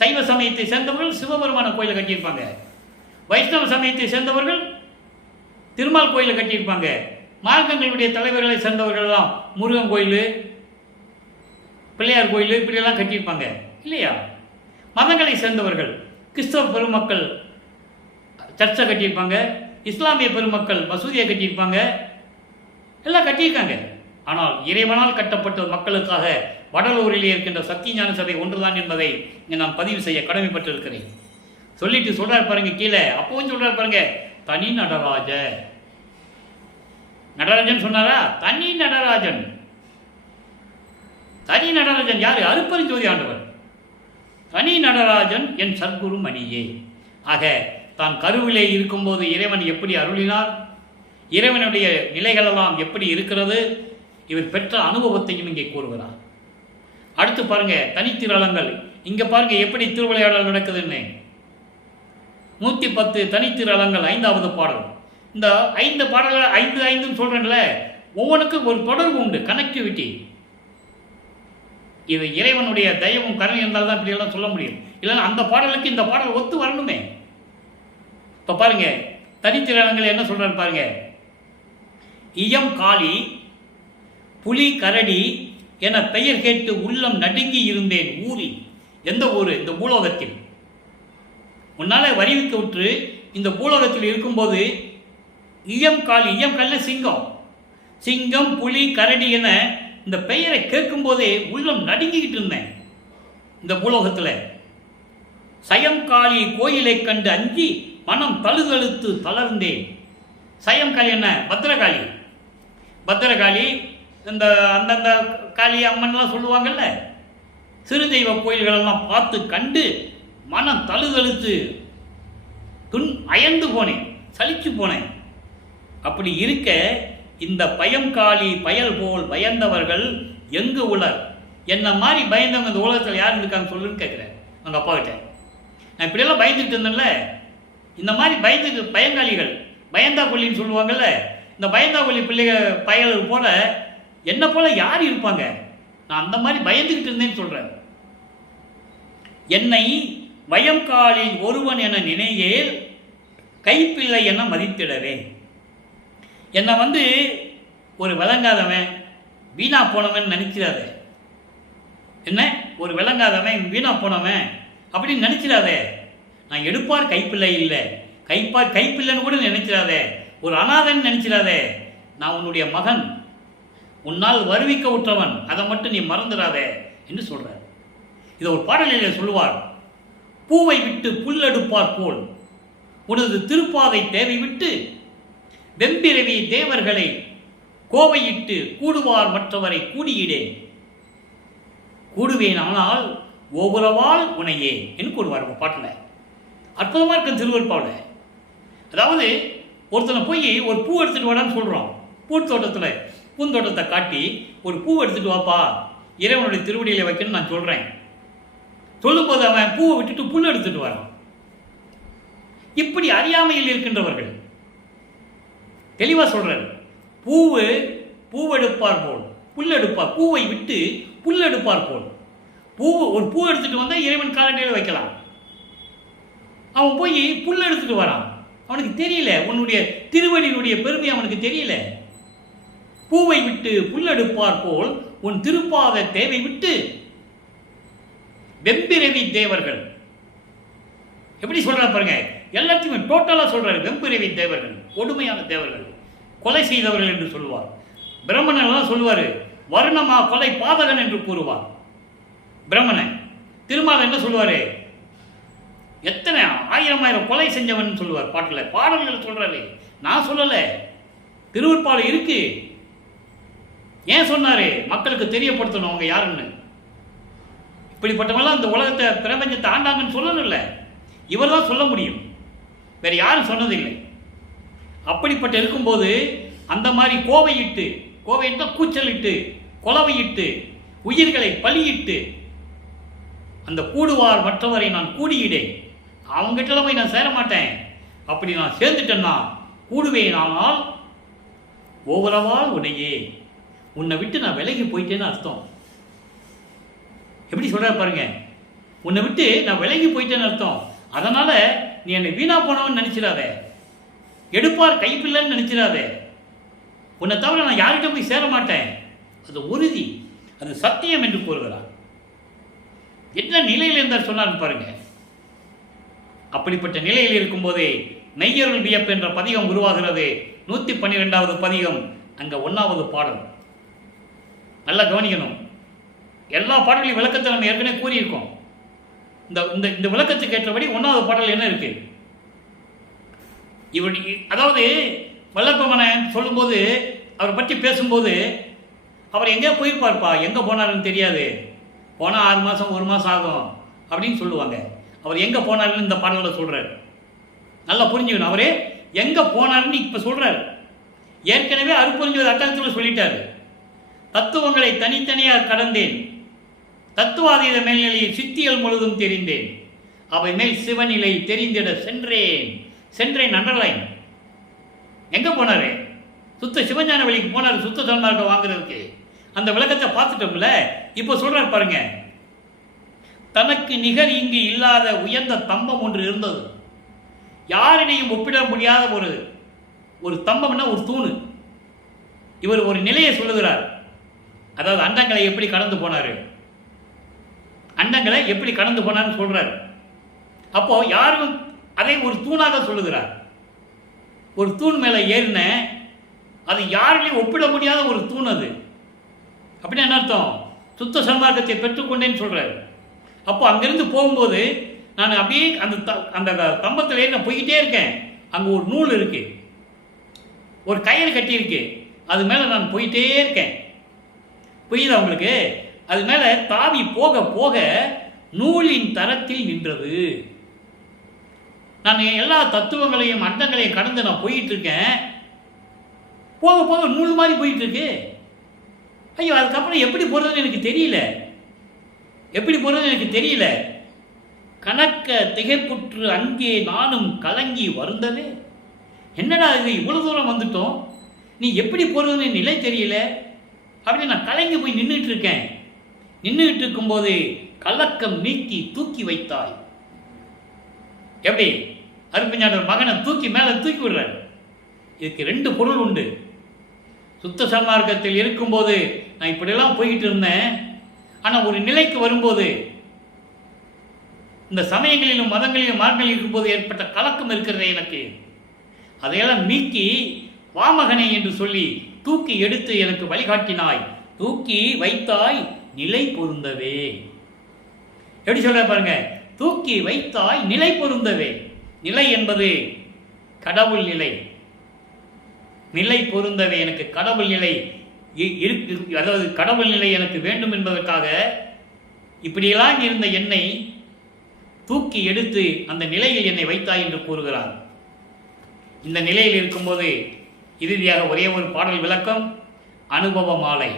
சைவ சமயத்தை சேர்ந்தவர்கள் சிவபெருமான கோயிலை கட்டியிருப்பாங்க, வைஷ்ணவ சமயத்தை சேர்ந்தவர்கள் திருமால் கோயிலை கட்டியிருப்பாங்க, மார்க்கங்களுடைய தலைவர்களை சேர்ந்தவர்கள் எல்லாம் முருகன் கோயில், பிள்ளையார் கோயில் இப்படியெல்லாம் கட்டியிருப்பாங்க இல்லையா. மதங்களை சேர்ந்தவர்கள் கிறிஸ்தவ பெருமக்கள் சர்ச்சை கட்டியிருப்பாங்க, இஸ்லாமிய பெருமக்கள் மசூதியை கட்டியிருப்பாங்க, எல்லாம் கட்டியிருக்காங்க. ஆனால் இறைவனால் கட்டப்பட்ட மக்களுக்காக வடலூரிலே இருக்கின்ற சத்தியஞான சபை ஒன்றுதான் என்பதை நான் பதிவு செய்ய கடமைப்பட்டிருக்கிறேன். சொல்லிட்டு சொல்றார் பாருங்க கீழே, அப்பவும் சொல்றார் பாருங்க, தனி நடராஜ. நடராஜன் சொன்னாரா? தனி நடராஜன். தனி நடராஜன் யாரு? அருப்பெருஞ்சோதி ஆண்டவர். தனி நடராஜன் என் சர்க்குரு மணியே. ஆக தான் கருவிலே இருக்கும்போது இறைவன் எப்படி அருளினார், இறைவனுடைய நிலைகளெல்லாம் எப்படி இருக்கிறது, இவர் பெற்ற அனுபவத்தையும் இங்கே கூறுகிறார். அடுத்து பாருங்க தனித்திரளங்கள். இங்க பாருங்க எப்படி திருவிளையாடல் நடக்குதுன்னு. 110 தனித்திரளங்கள் 5வது பாடல். இந்த 5 பாடல்கள் 5 சொல்றேன்ல, ஒவ்வொன்றுக்கும் ஒரு தொடர்பு உண்டு, கனெக்டிவிட்டி. இது இறைவனுடைய தயவும் கருணை இருந்தால் தான் இப்படி எல்லாம் சொல்ல முடியும். இல்லைன்னா அந்த பாடலுக்கு இந்த பாடல் ஒத்து வரணுமே. இப்ப பாருங்க தனித்திரளங்கள் என்ன சொல்றாரு பாருங்க. இயம் காளி புலி கரடி என பெயர் கேட்டு உள்ளம் நடுங்கி இருந்தேன் ஊரி. எந்த ஊரு? இந்த பூலோகத்தில். முன்னாலே வரிவிக்க விட்டு இந்த பூலோகத்தில் இருக்கும்போது இயம் காளி, இயம் கல்ல சிங்கம், சிங்கம் புலி கரடி என இந்த பெயரை கேட்கும் போதே உள்ளம் நடுங்கிக்கிட்டு இருந்தேன் இந்த பூலோகத்தில். சயம்காளி கோயிலை கண்டு அஞ்சி மனம் தழுதழுத்து தளர்ந்தேன். சயம்காளி என்ன? பத்திரகாளி. பத்திரகாளி இந்த அந்தந்த காளி அம்மன்லாம் சொல்லுவாங்கல்ல, சிறு தெய்வ கோயில்களெல்லாம் பார்த்து கண்டு மனம் தழுதழுத்து அயர்ந்து போனேன், சலிச்சு போனேன். அப்படி இருக்க இந்த பயம்காளி பயல் போல் பயந்தவர்கள் எங்கு உலர்? என்ன மாதிரி பயந்தவங்க இந்த உலகத்தில் யார் இருக்காங்க சொல்லுன்னு கேட்குறேன் அவங்க அப்பா கிட்ட. நான் இப்படியெல்லாம் பயந்துக்கிட்டு இருந்தேன்ல, இந்த மாதிரி பயங்காளிகள், பயந்தா கொல்லின்னு சொல்லுவாங்கல்ல, இந்த பயந்தா கொல்லி பிள்ளைகள் பயல் போல என்ன போல யார் இருப்பாங்க? நான் அந்த மாதிரி பயந்துக்கிட்டு இருந்தேன்னு சொல்கிறேன். என்னை வயம்காலில் ஒருவன் என நினையேல் கைப்பிள்ளை என மதித்திடவே. என்னை ஒரு விளங்காதவன் வீணா போனவன் நினைச்சிடாத. என்ன ஒரு விளங்காதவன் வீணா போனவன் அப்படின்னு நினைச்சிடாத. நான் எடுப்பார் கைப்பிள்ளை இல்லை, கைப்பிள்ளைன்னு கூட நினைச்சிடாத. ஒரு அநாதன் நினைச்சிடாத. நான் உன்னுடைய மகன், உன்னால் வருவிக்க உற்றவன், அதை மட்டும் நீ மறந்துடாத என்று சொல்றார். இதை ஒரு பாடலில் சொல்லுவார். பூவை விட்டு புல்லெடுப்பார் போல் உனது திருப்பாதை தேவை விட்டு வெம்பிரவி தேவர்களை கோவையிட்டு கூடுவார் மற்றவரை கூடியிடே. கூடுவேன் ஆனால் ஒவ்வொருவாள் உனையே என்று கூடுவார் பாட்டில். அற்புதமாக இருக்கும் திருவருப்பாவில். அதாவது ஒருத்தனை போய் ஒரு பூ எடுத்துகிட்டு வாடான்னு சொல்கிறோம். பூந்தோட்டத்தை காட்டி ஒரு பூ எடுத்துகிட்டு வாப்பா, இறைவனுடைய திருவடியில் வைக்கணும்னு நான் சொல்கிறேன். சொல்லும்போது அவன் பூவை விட்டுட்டு புல் எடுத்துகிட்டு வரான். இப்படி அறியாமையில் இருக்கின்றவர்கள் தெளிவாக சொல்கிறார். பூவெடுப்பார் போல் புல்லெடுப்பார், பூவை விட்டு புல்லெடுப்பார் போல். ஒரு பூ எடுத்துகிட்டு வந்தால் இறைவன் காலடியில் வைக்கலாம். அவன் போய் புல் எடுத்துகிட்டு வரான். அவனுக்கு தெரியல உன்னுடைய திருவடியினுடைய பெருமை, அவனுக்கு தெரியல. பூவை விட்டு புல்லெடுப்பார் போல் உன் திருப்பாத தேவை விட்டு வெம்பிரவி தேவர்கள். எப்படி சொல்றாரு பாருங்க, எல்லாத்தையுமே டோட்டலா சொல்றாரு. வெம்பிரவி தேவர்கள், கொடுமையான தேவர்கள், கொலை செய்தவர்கள் என்று சொல்லுவார். பிரம்மணன் சொல்லுவார், வருணமா கொலை பாதகன் என்று கூறுவார் பிரம்மணன். திருமால் என்ன சொல்லுவாரு, எத்தனை ஆயிரம் கொலை செஞ்சவன் சொல்லுவார் பாட்டில். பாடல்கள் சொல்றாரு, நான் சொல்லல, திருவருட்பால் இருக்கு. ஏன் சொன்னாரு, மக்களுக்கு தெரியப்படுத்தணும் அவங்க யாருன்னு. இப்படிப்பட்டவங்களாம் இந்த உலகத்தை பிரபஞ்சத்தை ஆண்டாங்கன்னு சொல்லணும் இல்லை, இவர் தான் சொல்ல முடியும், வேற யாரும் சொன்னதில்லை. அப்படிப்பட்ட இருக்கும்போது அந்த மாதிரி கோவையிட்டு கூச்சலிட்டு கொலவையிட்டு உயிர்களை பலியிட்டு அந்த கூடுவார் மற்றவரை நான் கூடியிடேன், அவங்ககிட்ட போய் நான் சேர மாட்டேன். அப்படி நான் சேர்ந்துட்டேன்னா கூடுவேன், ஆனால் ஒவ்வொருவாள் உன்னையே, உன்னை விட்டு நான் விலகி போயிட்டேன்னு அர்த்தம். எப்படி சொல்ற பாருங்க, உன்னை விட்டு நான் விலகி போயிட்டேன்னு அர்த்தம். அதனால நீ என்னை வீணா போனவன் நினைச்சிடாத, எடுப்பார் கைப்பிள்ளைன்னு நினைச்சிடாத. உன்னை தவிர நான் யார்கிட்ட போய் சேர மாட்டேன், அது உறுதி, அது சத்தியம் என்று கூறுகிறார். என்ன நிலையில் இருந்தார் சொன்னார் பாருங்க. அப்படிப்பட்ட நிலையில் இருக்கும்போதே நெய்யருள் வியப்பு என்ற பதிகம் உருவாகிறது. 112வது பதிகம், அங்க 1வது பாடல். நல்லா கவனிக்கணும். எல்லா பாடலையும் விளக்கத்தை நம்ம ஏற்கனவே கூறியிருக்கோம். இந்த விளக்கத்துக்கு ஏற்றபடி 1வது பாடல் என்ன இருக்கு, இவர் அதாவது வல்லப்பமனை சொல்லும்போது அவரை பற்றி பேசும்போது அவர் எங்கேயோ போயிருப்பார்ப்பா, எங்கே போனாருன்னு தெரியாது, போனால் 6 மாதம் 1 மாதம் ஆகும் அப்படின்னு சொல்லுவாங்க. அவர் எங்கே போனாருன்னு இந்த பாடலில் சொல்கிறார். நல்லா புரிஞ்சுக்கணும், அவரே எங்கே போனாருன்னு இப்போ சொல்கிறார். ஏற்கனவே அருட்பெருஞ்சோதி அட்டகத்தில் சொல்லிட்டார். தத்துவங்களை தனித்தனியாக கடந்தேன், தத்துவாதீத மேல்நிலையில் சித்தியல் முழுதும் தெரிந்தேன், அவை மேல் சிவநிலை தெரிந்திட சென்றேன் அண்டர்லைன். எங்கே போனார், சுத்த சிவஞான வழிக்கு போனார், சுத்த சன்மார்க்கம் வாங்குறதுக்கு. அந்த விளக்கத்தை பார்த்துட்டோம்ல. இப்போ சொல்றார் பாருங்க, தனக்கு நிகர் இங்கு இல்லாத உயர்ந்த தம்பம் ஒன்று இருந்தது. யாரிடையும் ஒப்பிட முடியாத ஒரு தம்பம்னா ஒரு தூணு. இவர் ஒரு நிலையை சொல்லுகிறார். அதாவது அண்டங்களை எப்படி கடந்து போனாரு, அண்டங்களை எப்படி கடந்து போனார்னு சொல்றார். அப்போ யாரும் அதை ஒரு தூணாக சொல்லுகிறார். ஒரு தூண் மேலே ஏறின, அது யாரிலையும் ஒப்பிட முடியாத ஒரு தூண். அது அப்படின்னு என்ன அர்த்தம், சுத்த சன்மார்க்கத்தை பெற்றுக்கொண்டேன்னு சொல்றாரு. அப்போ அங்கிருந்து போகும்போது நான் அப்படியே அந்த கம்பத்தில் ஏறி நான் போய்கிட்டே இருக்கேன். அங்கே ஒரு நூல் இருக்கு, ஒரு கயிறு கட்டி இருக்கு, அது மேலே நான் போயிட்டே இருக்கேன். புரியுதா உங்களுக்கு? அது மேலே தாவி போக போக நூலின் தரத்தில் நின்றது. நான் எல்லா தத்துவங்களையும் அண்டங்களையும் கடந்து நான் போயிட்டு இருக்கேன். போக போக நூல் மாதிரி போயிட்டு இருக்கு. ஐயோ, அதுக்கப்புறம் எப்படி போகிறதுன்னு எனக்கு தெரியல. கணக்க திகைப்புற்று அங்கே நானும் கலங்கி வருந்தவே. என்னடா இது, இவ்வளவு தூரம் வந்துட்டோம், நீ எப்படி போகிறதுன்னு நிலை தெரியல அப்படின்னு நான் கலங்கி போய் நின்றுட்டு இருக்கேன். நின்றுட்டு இருக்கும்போது கலக்கம் நீக்கி தூக்கி வைத்தாய். எப்படி அருப்பஞான மகனை தூக்கி மேலே தூக்கி விடுறார். இதுக்கு ரெண்டு பொருள் உண்டு. சுத்த சன்மார்க்கத்தில் இருக்கும்போது நான் இப்படியெல்லாம் போய்கிட்டு இருந்தேன். ஆனால் ஒரு நிலைக்கு வரும்போது, இந்த சமயங்களிலும் மதங்களிலும் மார்க்கங்களில் இருக்கும்போது ஏற்பட்ட கலக்கம் இருக்கிறதே எனக்கு, அதையெல்லாம் நீக்கி வாமகனை என்று சொல்லி தூக்கி எடுத்து எனக்கு வழிகாட்டினாய், தூக்கி வைத்தாய் நிலை பொருந்தவே. எப்படி சொல்ற பாருங்க, தூக்கி வைத்தாய் நிலை பொருந்தவே. நிலை என்பது கடவுள் நிலை. நிலை பொருந்தவே எனக்கு கடவுள் நிலை இருக்கு, அதாவது கடவுள் நிலை எனக்கு வேண்டும் என்பதற்காக இப்படியெல்லாம் இருந்த என்னை தூக்கி எடுத்து அந்த நிலையில் என்னை வைத்தாய் என்று கூறுகிறார். இந்த நிலையில் இருக்கும்போது இறுதியாக ஒரே ஒரு பாடல் விளக்கம். அனுபவ மாலை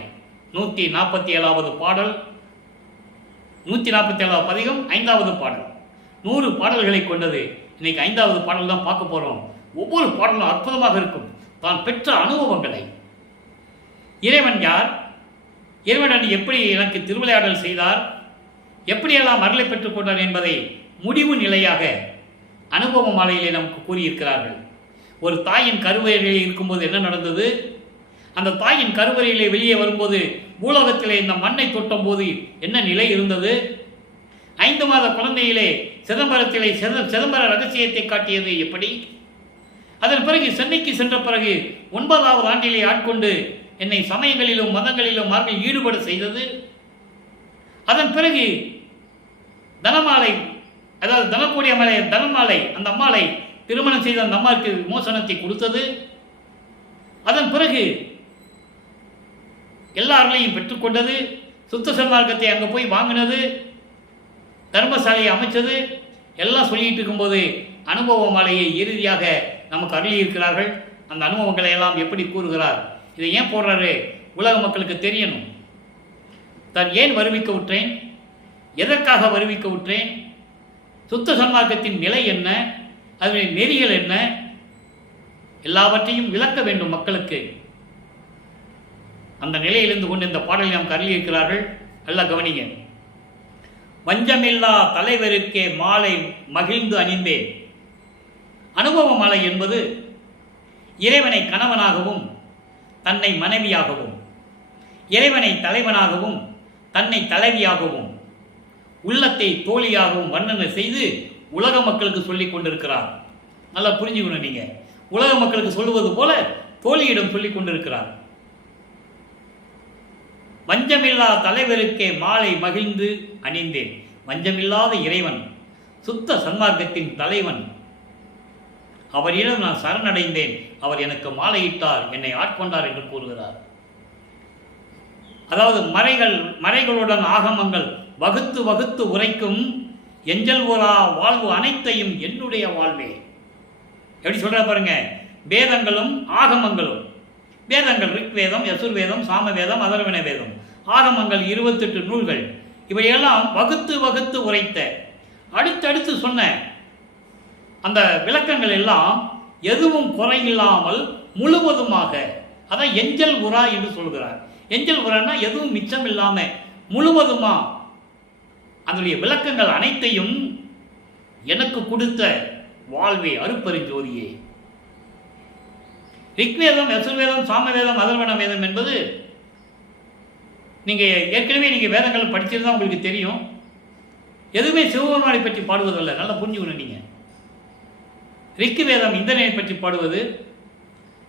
147வது பாடல், 147வது பதிகம், 5வது பாடல், 100 பாடல்களை கொண்டது. இன்னைக்கு 5வது பாடல் தான் பார்க்க போறோம். ஒவ்வொரு பாடலும் அற்புதமாக இருக்கும். தான் பெற்ற அனுபவங்களை, இறைவன் யார், இறைவன் எப்படி எனக்கு திருவிளையாடல் செய்தார், எப்படியெல்லாம் அருளை பெற்றுக் கொண்டார் என்பதை முடிவு நிலையாக அனுபவ மாலையிலே நமக்கு கூறியிருக்கிறார்கள். ஒரு தாயின் கருவறையில் இருக்கும்போது என்ன நடந்தது, அந்த தாயின் கருவறையிலே வெளியே வரும்போது பூலோகத்திலே இந்த மண்ணை தொட்டும் போது என்ன நிலை இருந்தது, 5 மாத குழந்தையிலே சிதம்பரத்திலே சிதம்பர ரகசியத்தை காட்டியது எப்படி, அதன் பிறகு சென்னைக்கு சென்ற பிறகு 9வது ஆண்டிலே ஆட்கொண்டு என்னை சமயங்களிலும் மதங்களிலும் மார்பில் ஈடுபட செய்தது, அதன் பிறகு தனமாலை, அதாவது தனக்கூடிய மலை தனமாலை, அந்த அம்மாளை திருமணம் செய்த அந்த அம்மாவுக்கு விமோசனத்தை கொடுத்தது, அதன் பிறகு எல்லாரையும் பெற்றுக்கொண்டது, சுத்த சன்மார்க்கத்தை அங்கே போய் வாங்கினது, தர்மசாலையை அமைச்சது, எல்லாம் சொல்லிட்டு இருக்கும்போது அனுபவ மாலையை இறுதியாக நமக்கு அருளி இருக்கிறார்கள். அந்த அனுபவங்களை எல்லாம் எப்படி கூறுகிறார், இதை ஏன் போடுறாரு, உலக மக்களுக்கு தெரியணும். தான் ஏன் வருவிக்க விட்டேன், எதற்காக வருவிக்க விட்டேன், சுத்த சன்மார்க்கத்தின் நிலை என்ன, அதனுடைய நெறிகள் என்ன, எல்லாவற்றையும் விளக்க வேண்டும் மக்களுக்கு. அந்த நிலையிலிருந்து கொண்டு இந்த பாடலை நாம் அருளி இருக்கிறார்கள். நல்லா கவனிங்க. வஞ்சமில்லா தலைவருக்கே மாலை மகிழ்ந்து அணிந்தேன். அனுபவ மாலை என்பது இறைவனை கணவனாகவும் தன்னை மனைவியாகவும், இறைவனை தலைவனாகவும் தன்னை தலைவியாகவும், உள்ளத்தை தோழியாகவும் வர்ணனை செய்து உலக மக்களுக்கு சொல்லிக் கொண்டிருக்கிறார். நல்லா புரிஞ்சுக்கணும். நீங்க உலக மக்களுக்கு சொல்லுவது போல தோழியிடம் சொல்லிக் கொண்டிருக்கிறார். வஞ்சமில்லா தலைவருக்கே மாலை மகிழ்ந்து அணிந்தேன். வஞ்சமில்லாத இறைவன், சுத்த சன்மார்க்கத்தின் தலைவன், அவரிடம் நான் சரணடைந்தேன், அவர் எனக்கு மாலையிட்டார், என்னை ஆட்கொண்டார் என்று கூறுகிறார். அதாவது மறைகளுடன் ஆகமங்கள் வகுத்து வகுத்து உரைக்கும் எஞ்சல் உரா வாழ்வு அனைத்தையும் என்னுடைய வாழ்வே. எப்படி சொல்ற பாருங்க, வேதங்களும் ஆகமங்களும், வேதங்கள் ரிக்வேதம், யசுர்வேதம், சாமவேதம், அதர்வண வேதம், ஆகமங்கள் 28 நூல்கள், இவையெல்லாம் வகுத்து வகுத்து உரைத்த, அடுத்தடுத்து சொன்ன அந்த விளக்கங்கள் எல்லாம் எதுவும் குறையில்லாமல் முழுவதுமாக, அதான் எஞ்சல் உரா என்று சொல்கிறார். எஞ்சல் உரான்னா எதுவும் மிச்சம் இல்லாம முழுவதுமா அதனுடைய விளக்கங்கள் அனைத்தையும் எனக்கு கொடுத்த வாழ்வே, அருப்பெருஞ்சோதியே. ரிக்வேதம், யசுர்வேதம், சாமவேதம், அதர்வண வேதம் என்பது நீங்கள் ஏற்கனவே வேதங்கள் படிச்சிருந்தா உங்களுக்கு தெரியும். எதுவுமே சிவபெருமானை பற்றி பாடுவதல்ல, நல்லா புரிஞ்சுக்கணும். நீங்கள் ரிக்வேதம் இந்திரனை பற்றி பாடுவது,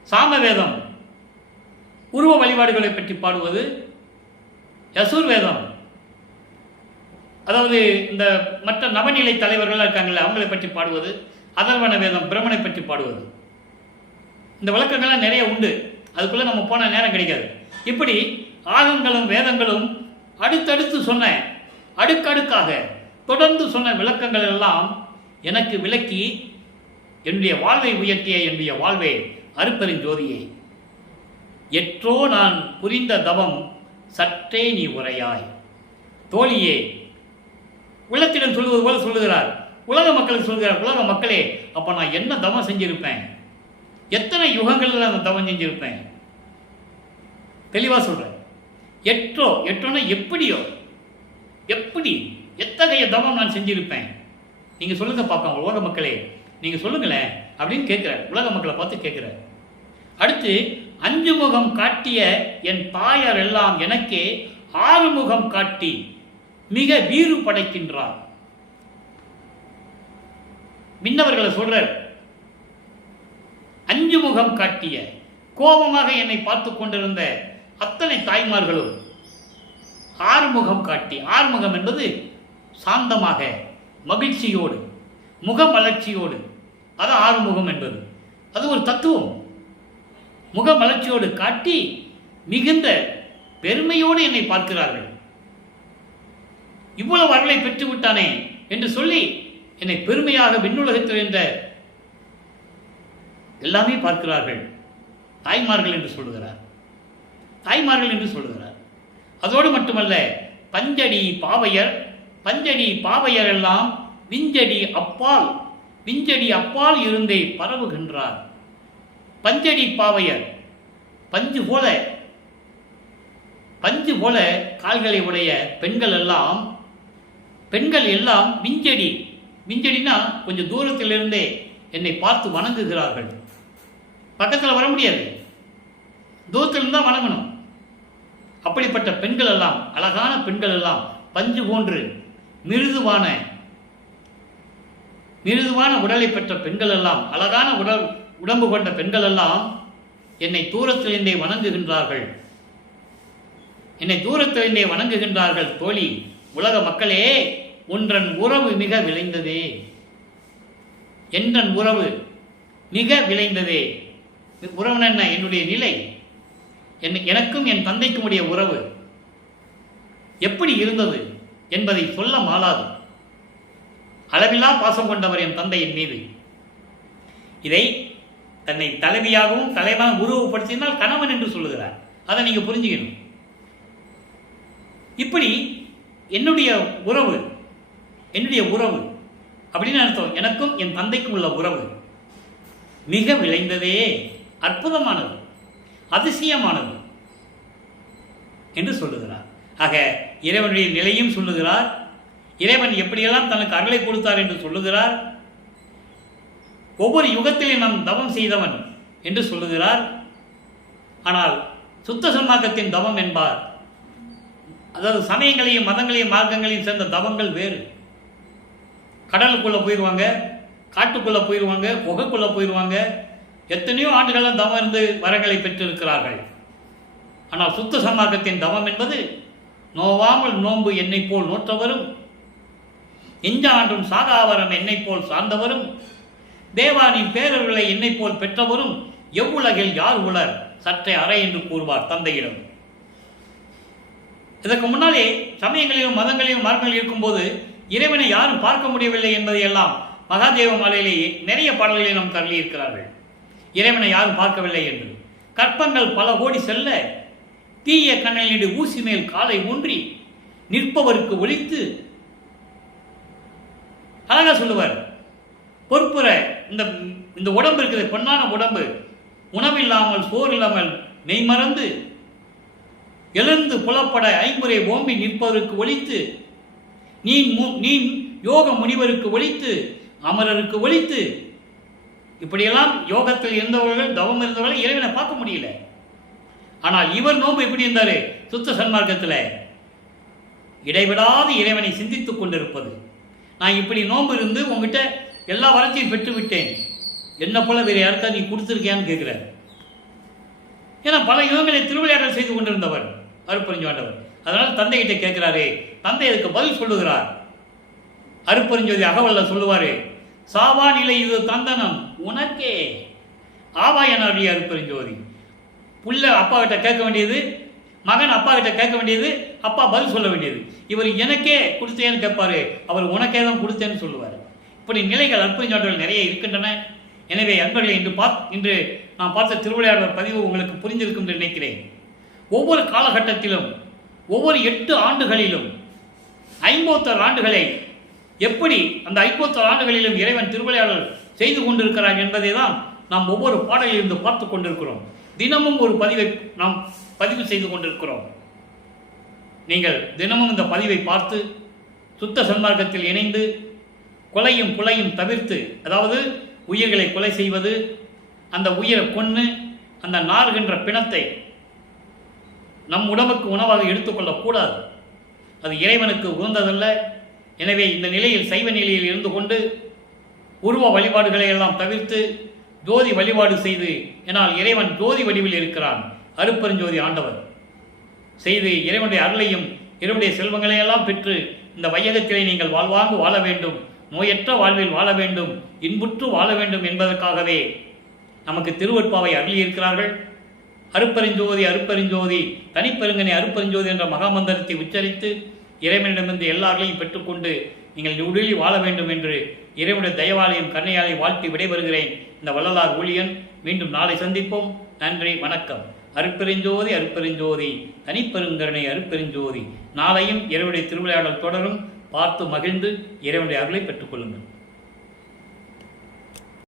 சாமவேதம் உருவ வழிபாடுகளை பற்றி பாடுவது, யசுர்வேதம் அதாவது இந்த மற்ற நவநிலை தலைவர்கள் இருக்காங்கல்ல அவங்களை பற்றி பாடுவது, அதர்வண வேதம் பிரம்மனை பற்றி பாடுவது. இந்த விளக்கங்கள்லாம் நிறைய உண்டு, அதுக்குள்ளே நம்ம போன நேரம் கிடைக்காது. இப்படி ஆகங்களும் வேதங்களும் அடுத்தடுத்து சொன்ன, அடுக்கடுக்காக தொடர்ந்து சொன்ன விளக்கங்கள் எல்லாம் எனக்கு விளக்கி என்னுடைய வாழ்வை உயர்த்திய என்னுடைய வாழ்வை அருப்பெருஞ்சோதியே. எற்றோ நான் புரிந்த தவம் சற்றே நீ உரையாய். தோழியே, உள்ளத்திடம் சொல்வது போல சொல்லுகிறார், உலக மக்களுக்கு சொல்கிறார். உலக மக்களே, அப்போ நான் என்ன தவம் செஞ்சிருப்பேன், எத்தனை யுகங்களில் அந்த தவம் செஞ்சிருப்பேன், தெளிவாக சொல்கிறேன். எட்டோன்னா எப்படியோ, எப்படி எத்தகைய தவம் நான் செஞ்சிருப்பேன். நீங்கள் சொல்லுங்கள் பார்ப்போம் உலக மக்களே, நீங்கள் சொல்லுங்களேன் அப்படின்னு கேட்குறார். உலக மக்களை பார்த்து கேட்குறார். அடுத்து, 5 முகம் காட்டிய என் தாயார் எல்லாம் எனக்கே 6 முகம் காட்டி மிக வீறு படைக்கின்றார். மின்னவர்களை சொல்றார். 5 முகம் காட்டிய, கோபமாக என்னை பார்த்து கொண்டிருந்த அத்தனை தாய்மார்களும் 6 முகம் காட்டி, 6 முகம் என்பது சாந்தமாக, மகிழ்ச்சியோடு, முகமலர்ச்சியோடு, அது 6 முகம் என்பது. அது ஒரு தத்துவம். முகமலர்ச்சியோடு காட்டி மிகுந்த பெருமையோடு என்னை பார்க்கிறார்கள். இவ்வளவு அருளை பெற்று விட்டானே என்று சொல்லி என்னை பெருமையாக விண்ணுலகத்தில் என்ற எல்லாமே பார்க்கிறார்கள். தாய்மார்கள் என்று சொல்லுகிறார். தாய்மார்கள் என்று சொல்லுகிறார். அதோடு மட்டுமல்ல, பஞ்சடி பாவையர், பஞ்சடி பாவையர் எல்லாம் விஞ்சடி அப்பால், விஞ்சடி அப்பால் இருந்தே பரவுகின்றார். பஞ்சடி பாவையர், பஞ்சு போல கால்களை உடைய பெண்கள் எல்லாம் விஞ்சடி, விஞ்சடினா கொஞ்சம் தூரத்திலிருந்தே என்னை பார்த்து வணங்குகிறார்கள். பக்கத்தில் வர முடியாது, தூரத்திலிருந்து தான் வணங்கணும். அப்படிப்பட்ட பெண்கள் எல்லாம், அழகான பெண்கள் எல்லாம், பஞ்சு போன்று மிருதுவான உடலை பெற்ற பெண்கள் எல்லாம், அழகான உடம்பு கொண்ட பெண்கள் எல்லாம் என்னை தூரத்திலிருந்தே வணங்குகின்றார்கள். என்னை தூரத்திலிருந்தே வணங்குகின்றார்கள். தோழி, உலக மக்களே, ஒன்றன் உறவு மிக விளைந்ததே, என்றன் உறவு மிக விளைந்ததே. உறவு என்ன? என்னுடைய நிலை, எனக்கும் என் தந்தைக்கும் உடைய உறவு எப்படி இருந்தது என்பதை சொல்ல மாளாது. அளவிலா பாசம் கொண்டவர் என் தந்தையின் மீது. இதை தன்னை தலைவியாகவும் தலைவனாக உருவப்படுத்தினால் கணவன் என்று சொல்லுகிறார். அதை நீங்க புரிஞ்சுக்கணும். இப்படி என்னுடைய உறவு அப்படின்னு அர்த்தம். எனக்கும் என் தந்தைக்கும் உள்ள உறவு மிக விளைந்ததே, அற்புதமானது, அதிசயமானது என்று சொல்லுகிறார். ஆக இறைவனுடைய நிலையும் சொல்லுகிறார். இறைவன் எப்படியெல்லாம் தனக்கு அருளை கொடுத்தார் என்று சொல்லுகிறார். ஒவ்வொரு யுகத்திலும் நாம் தவம் செய்தவன் என்று சொல்லுகிறார். ஆனால் சுத்த சன்மார்க்கத்தின் தவம் என்பார். அதாவது சமயங்களையும் மதங்களையும் மார்க்கங்களையும் சேர்ந்த தவங்கள் வேறு. கடலுக்குள்ளே போயிடுவாங்க, காட்டுக்குள்ளே போயிடுவாங்க, குகைக்குள்ளே போயிடுவாங்க. எத்தனையோ ஆண்டுகளாக தவம் இருந்து வரங்களை பெற்றிருக்கிறார்கள். ஆனால் சுத்த சன்மார்க்கத்தின் தவம் என்பது நோவாமல் நோன்பு என்னை போல் நோற்றவரும், எஞ்ச ஆண்டும் சாகாவரம் என்னை போல் சார்ந்தவரும், தேவானின் பேரர்களை என்னை போல் பெற்றவரும் எவ்வுலகில் யார் உலர் சற்றே அறை என்று கூறுவார் தந்தையிடம். இதற்கு முன்னாலே சமயங்களிலும் மதங்களிலும் மார்க்கங்களில் இருக்கும்போது இறைவனை யாரும் பார்க்க முடியவில்லை என்பதையெல்லாம் மகாதேவ மாலையிலேயே நிறைய பாடல்களை நாம் தள்ளி இருக்கிறார்கள். இறைவனை யாரும் பார்க்கவில்லை என்று. கற்பங்கள் பல கோடி செல்ல தீய கண்ணலிடு ஊசி மேல் காலை ஊன்றி நிற்பவருக்கு ஒழித்து, அழகா சொல்லுவார். பொறுப்புற இந்த உடம்பு இருக்குது, பொன்னான உடம்பு, உணவில்லாமல் சோறு இல்லாமல் மெய்மறந்து எழுந்து புலப்பட ஐம்புரை ஓம்பி நிற்பவருக்கு ஒழித்து, நீ யோக முனிவருக்கு ஒழித்து, அமரருக்கு ஒழித்து, இப்படியெல்லாம் யோகத்தில் இருந்தவர்கள், தவம் இருந்தவர்கள் இறைவனை பார்க்க முடியல. ஆனால் இவர் நோன்பு எப்படி இருந்தாரு? சுத்த சன்மார்க்கத்தில் இடைவிடாது இறைவனை சிந்தித்துக் கொண்டிருப்பது. நான் இப்படி நோன்பு இருந்து உங்ககிட்ட எல்லா வளர்ச்சியும் பெற்று விட்டேன், என்ன போல வேறு யாருக்கா நீ கொடுத்துருக்கியான்னு கேட்கிறார். ஏன்னா பல யுகங்களை திருவிளையாடல் செய்து கொண்டிருந்தவர் அருட்பெருஞ்சாண்டவர். அதனால் தந்தைகிட்ட கேட்கிறாரே, தந்தை அதுக்கு பதில் சொல்லுகிறார். அருட்பெருஞ்சோதி அகவல்ல சொல்லுவாரு, சாவா நிலை இது தந்தனம் உனக்கே ஆவா என அருட்பெருஞ்சோதி. புள்ள அப்பா கிட்ட கேட்க வேண்டியது, மகன் அப்பா கிட்ட கேட்க வேண்டியது, அப்பா பதில் சொல்ல வேண்டியது. இவர் எனக்கே கொடுத்தேன்னு கேட்பாரு, அவர் உனக்கே தான் கொடுத்தேன்னு சொல்லுவார். இப்படி நிலைகள் அற்புதங்கள் நிறைய இருக்கின்றன. எனவே அன்பர்களை இன்று நான் பார்த்த திருவிளையாடல் பதிவு உங்களுக்கு புரிஞ்சிருக்கும் என்று நினைக்கிறேன். ஒவ்வொரு காலகட்டத்திலும், ஒவ்வொரு 8 ஆண்டுகளிலும் 56 ஆண்டுகளை எப்படி அந்த 56 ஆண்டுகளிலும் இறைவன் திருவிளையாடல் செய்து கொண்டிருக்கிறார் என்பதை தான் நாம் ஒவ்வொரு பாடலில் இருந்து பார்த்து கொண்டிருக்கிறோம். தினமும் ஒரு பதிவை நாம் பதிவு செய்து கொண்டிருக்கிறோம். நீங்கள் தினமும் இந்த பதிவை பார்த்து சுத்த சன்மார்க்கத்தில் இணைந்து கொலையும் புலையும் தவிர்த்து, அதாவது உயிர்களை கொலை செய்வது, அந்த உயிரை கொன்று அந்த நார்கின்ற பிணத்தை நம் உடம்புக்கு உணவாக எடுத்துக்கொள்ளக்கூடாது. அது இறைவனுக்கு உகந்ததல்ல. எனவே இந்த நிலையில் சைவ நிலையில் இருந்து கொண்டு உருவ வழிபாடுகளை எல்லாம் தவிர்த்து ஜோதி வழிபாடு செய்து, ஏனால் இறைவன் ஜோதி வடிவில் இருக்கிறான், அருட்பெருஞ்சோதி ஆண்டவர் செய்து இறைவனுடைய அருளையும் இறைவனுடைய செல்வங்களை எல்லாம் பெற்று இந்த வையகத்திலே நீங்கள் வாழ்வாங்கு வாழ வேண்டும், நோயற்ற வாழ்வில் வாழ வேண்டும், இன்புற்று வாழ வேண்டும் என்பதற்காகவே நமக்கு திருவெட்பாவை அருளியிருக்கிறார்கள். அருட்பெருஞ்சோதி அருட்பெருஞ்சோதி தனிப்பெருங்கனை அருட்பெருஞ்சோதி என்ற மகாமந்திரத்தை உச்சரித்து இறைவனிடமிருந்து எல்லார்களையும் பெற்றுக்கொண்டு நீங்கள் உடலில் வாழ வேண்டும் என்று இறைவனுடைய தயவாலையும் கருணையாலையும் வாழ்த்தி விடைபெறுகிறேன். இந்த வள்ளலார் ஊழியன். மீண்டும் நாளை சந்திப்போம். நன்றி, வணக்கம். அருட்பெருஞ்சோதி அருட்பெருஞ்சோதி தனிப்பெருங்கருணை அருட்பெருஞ்சோதி. நாளையும் இறைவனுடைய திருவிளையாடல் தொடரும். பார்த்து மகிழ்ந்து இறைவனுடைய அருளை பெற்றுக்கொள்ளுங்கள்.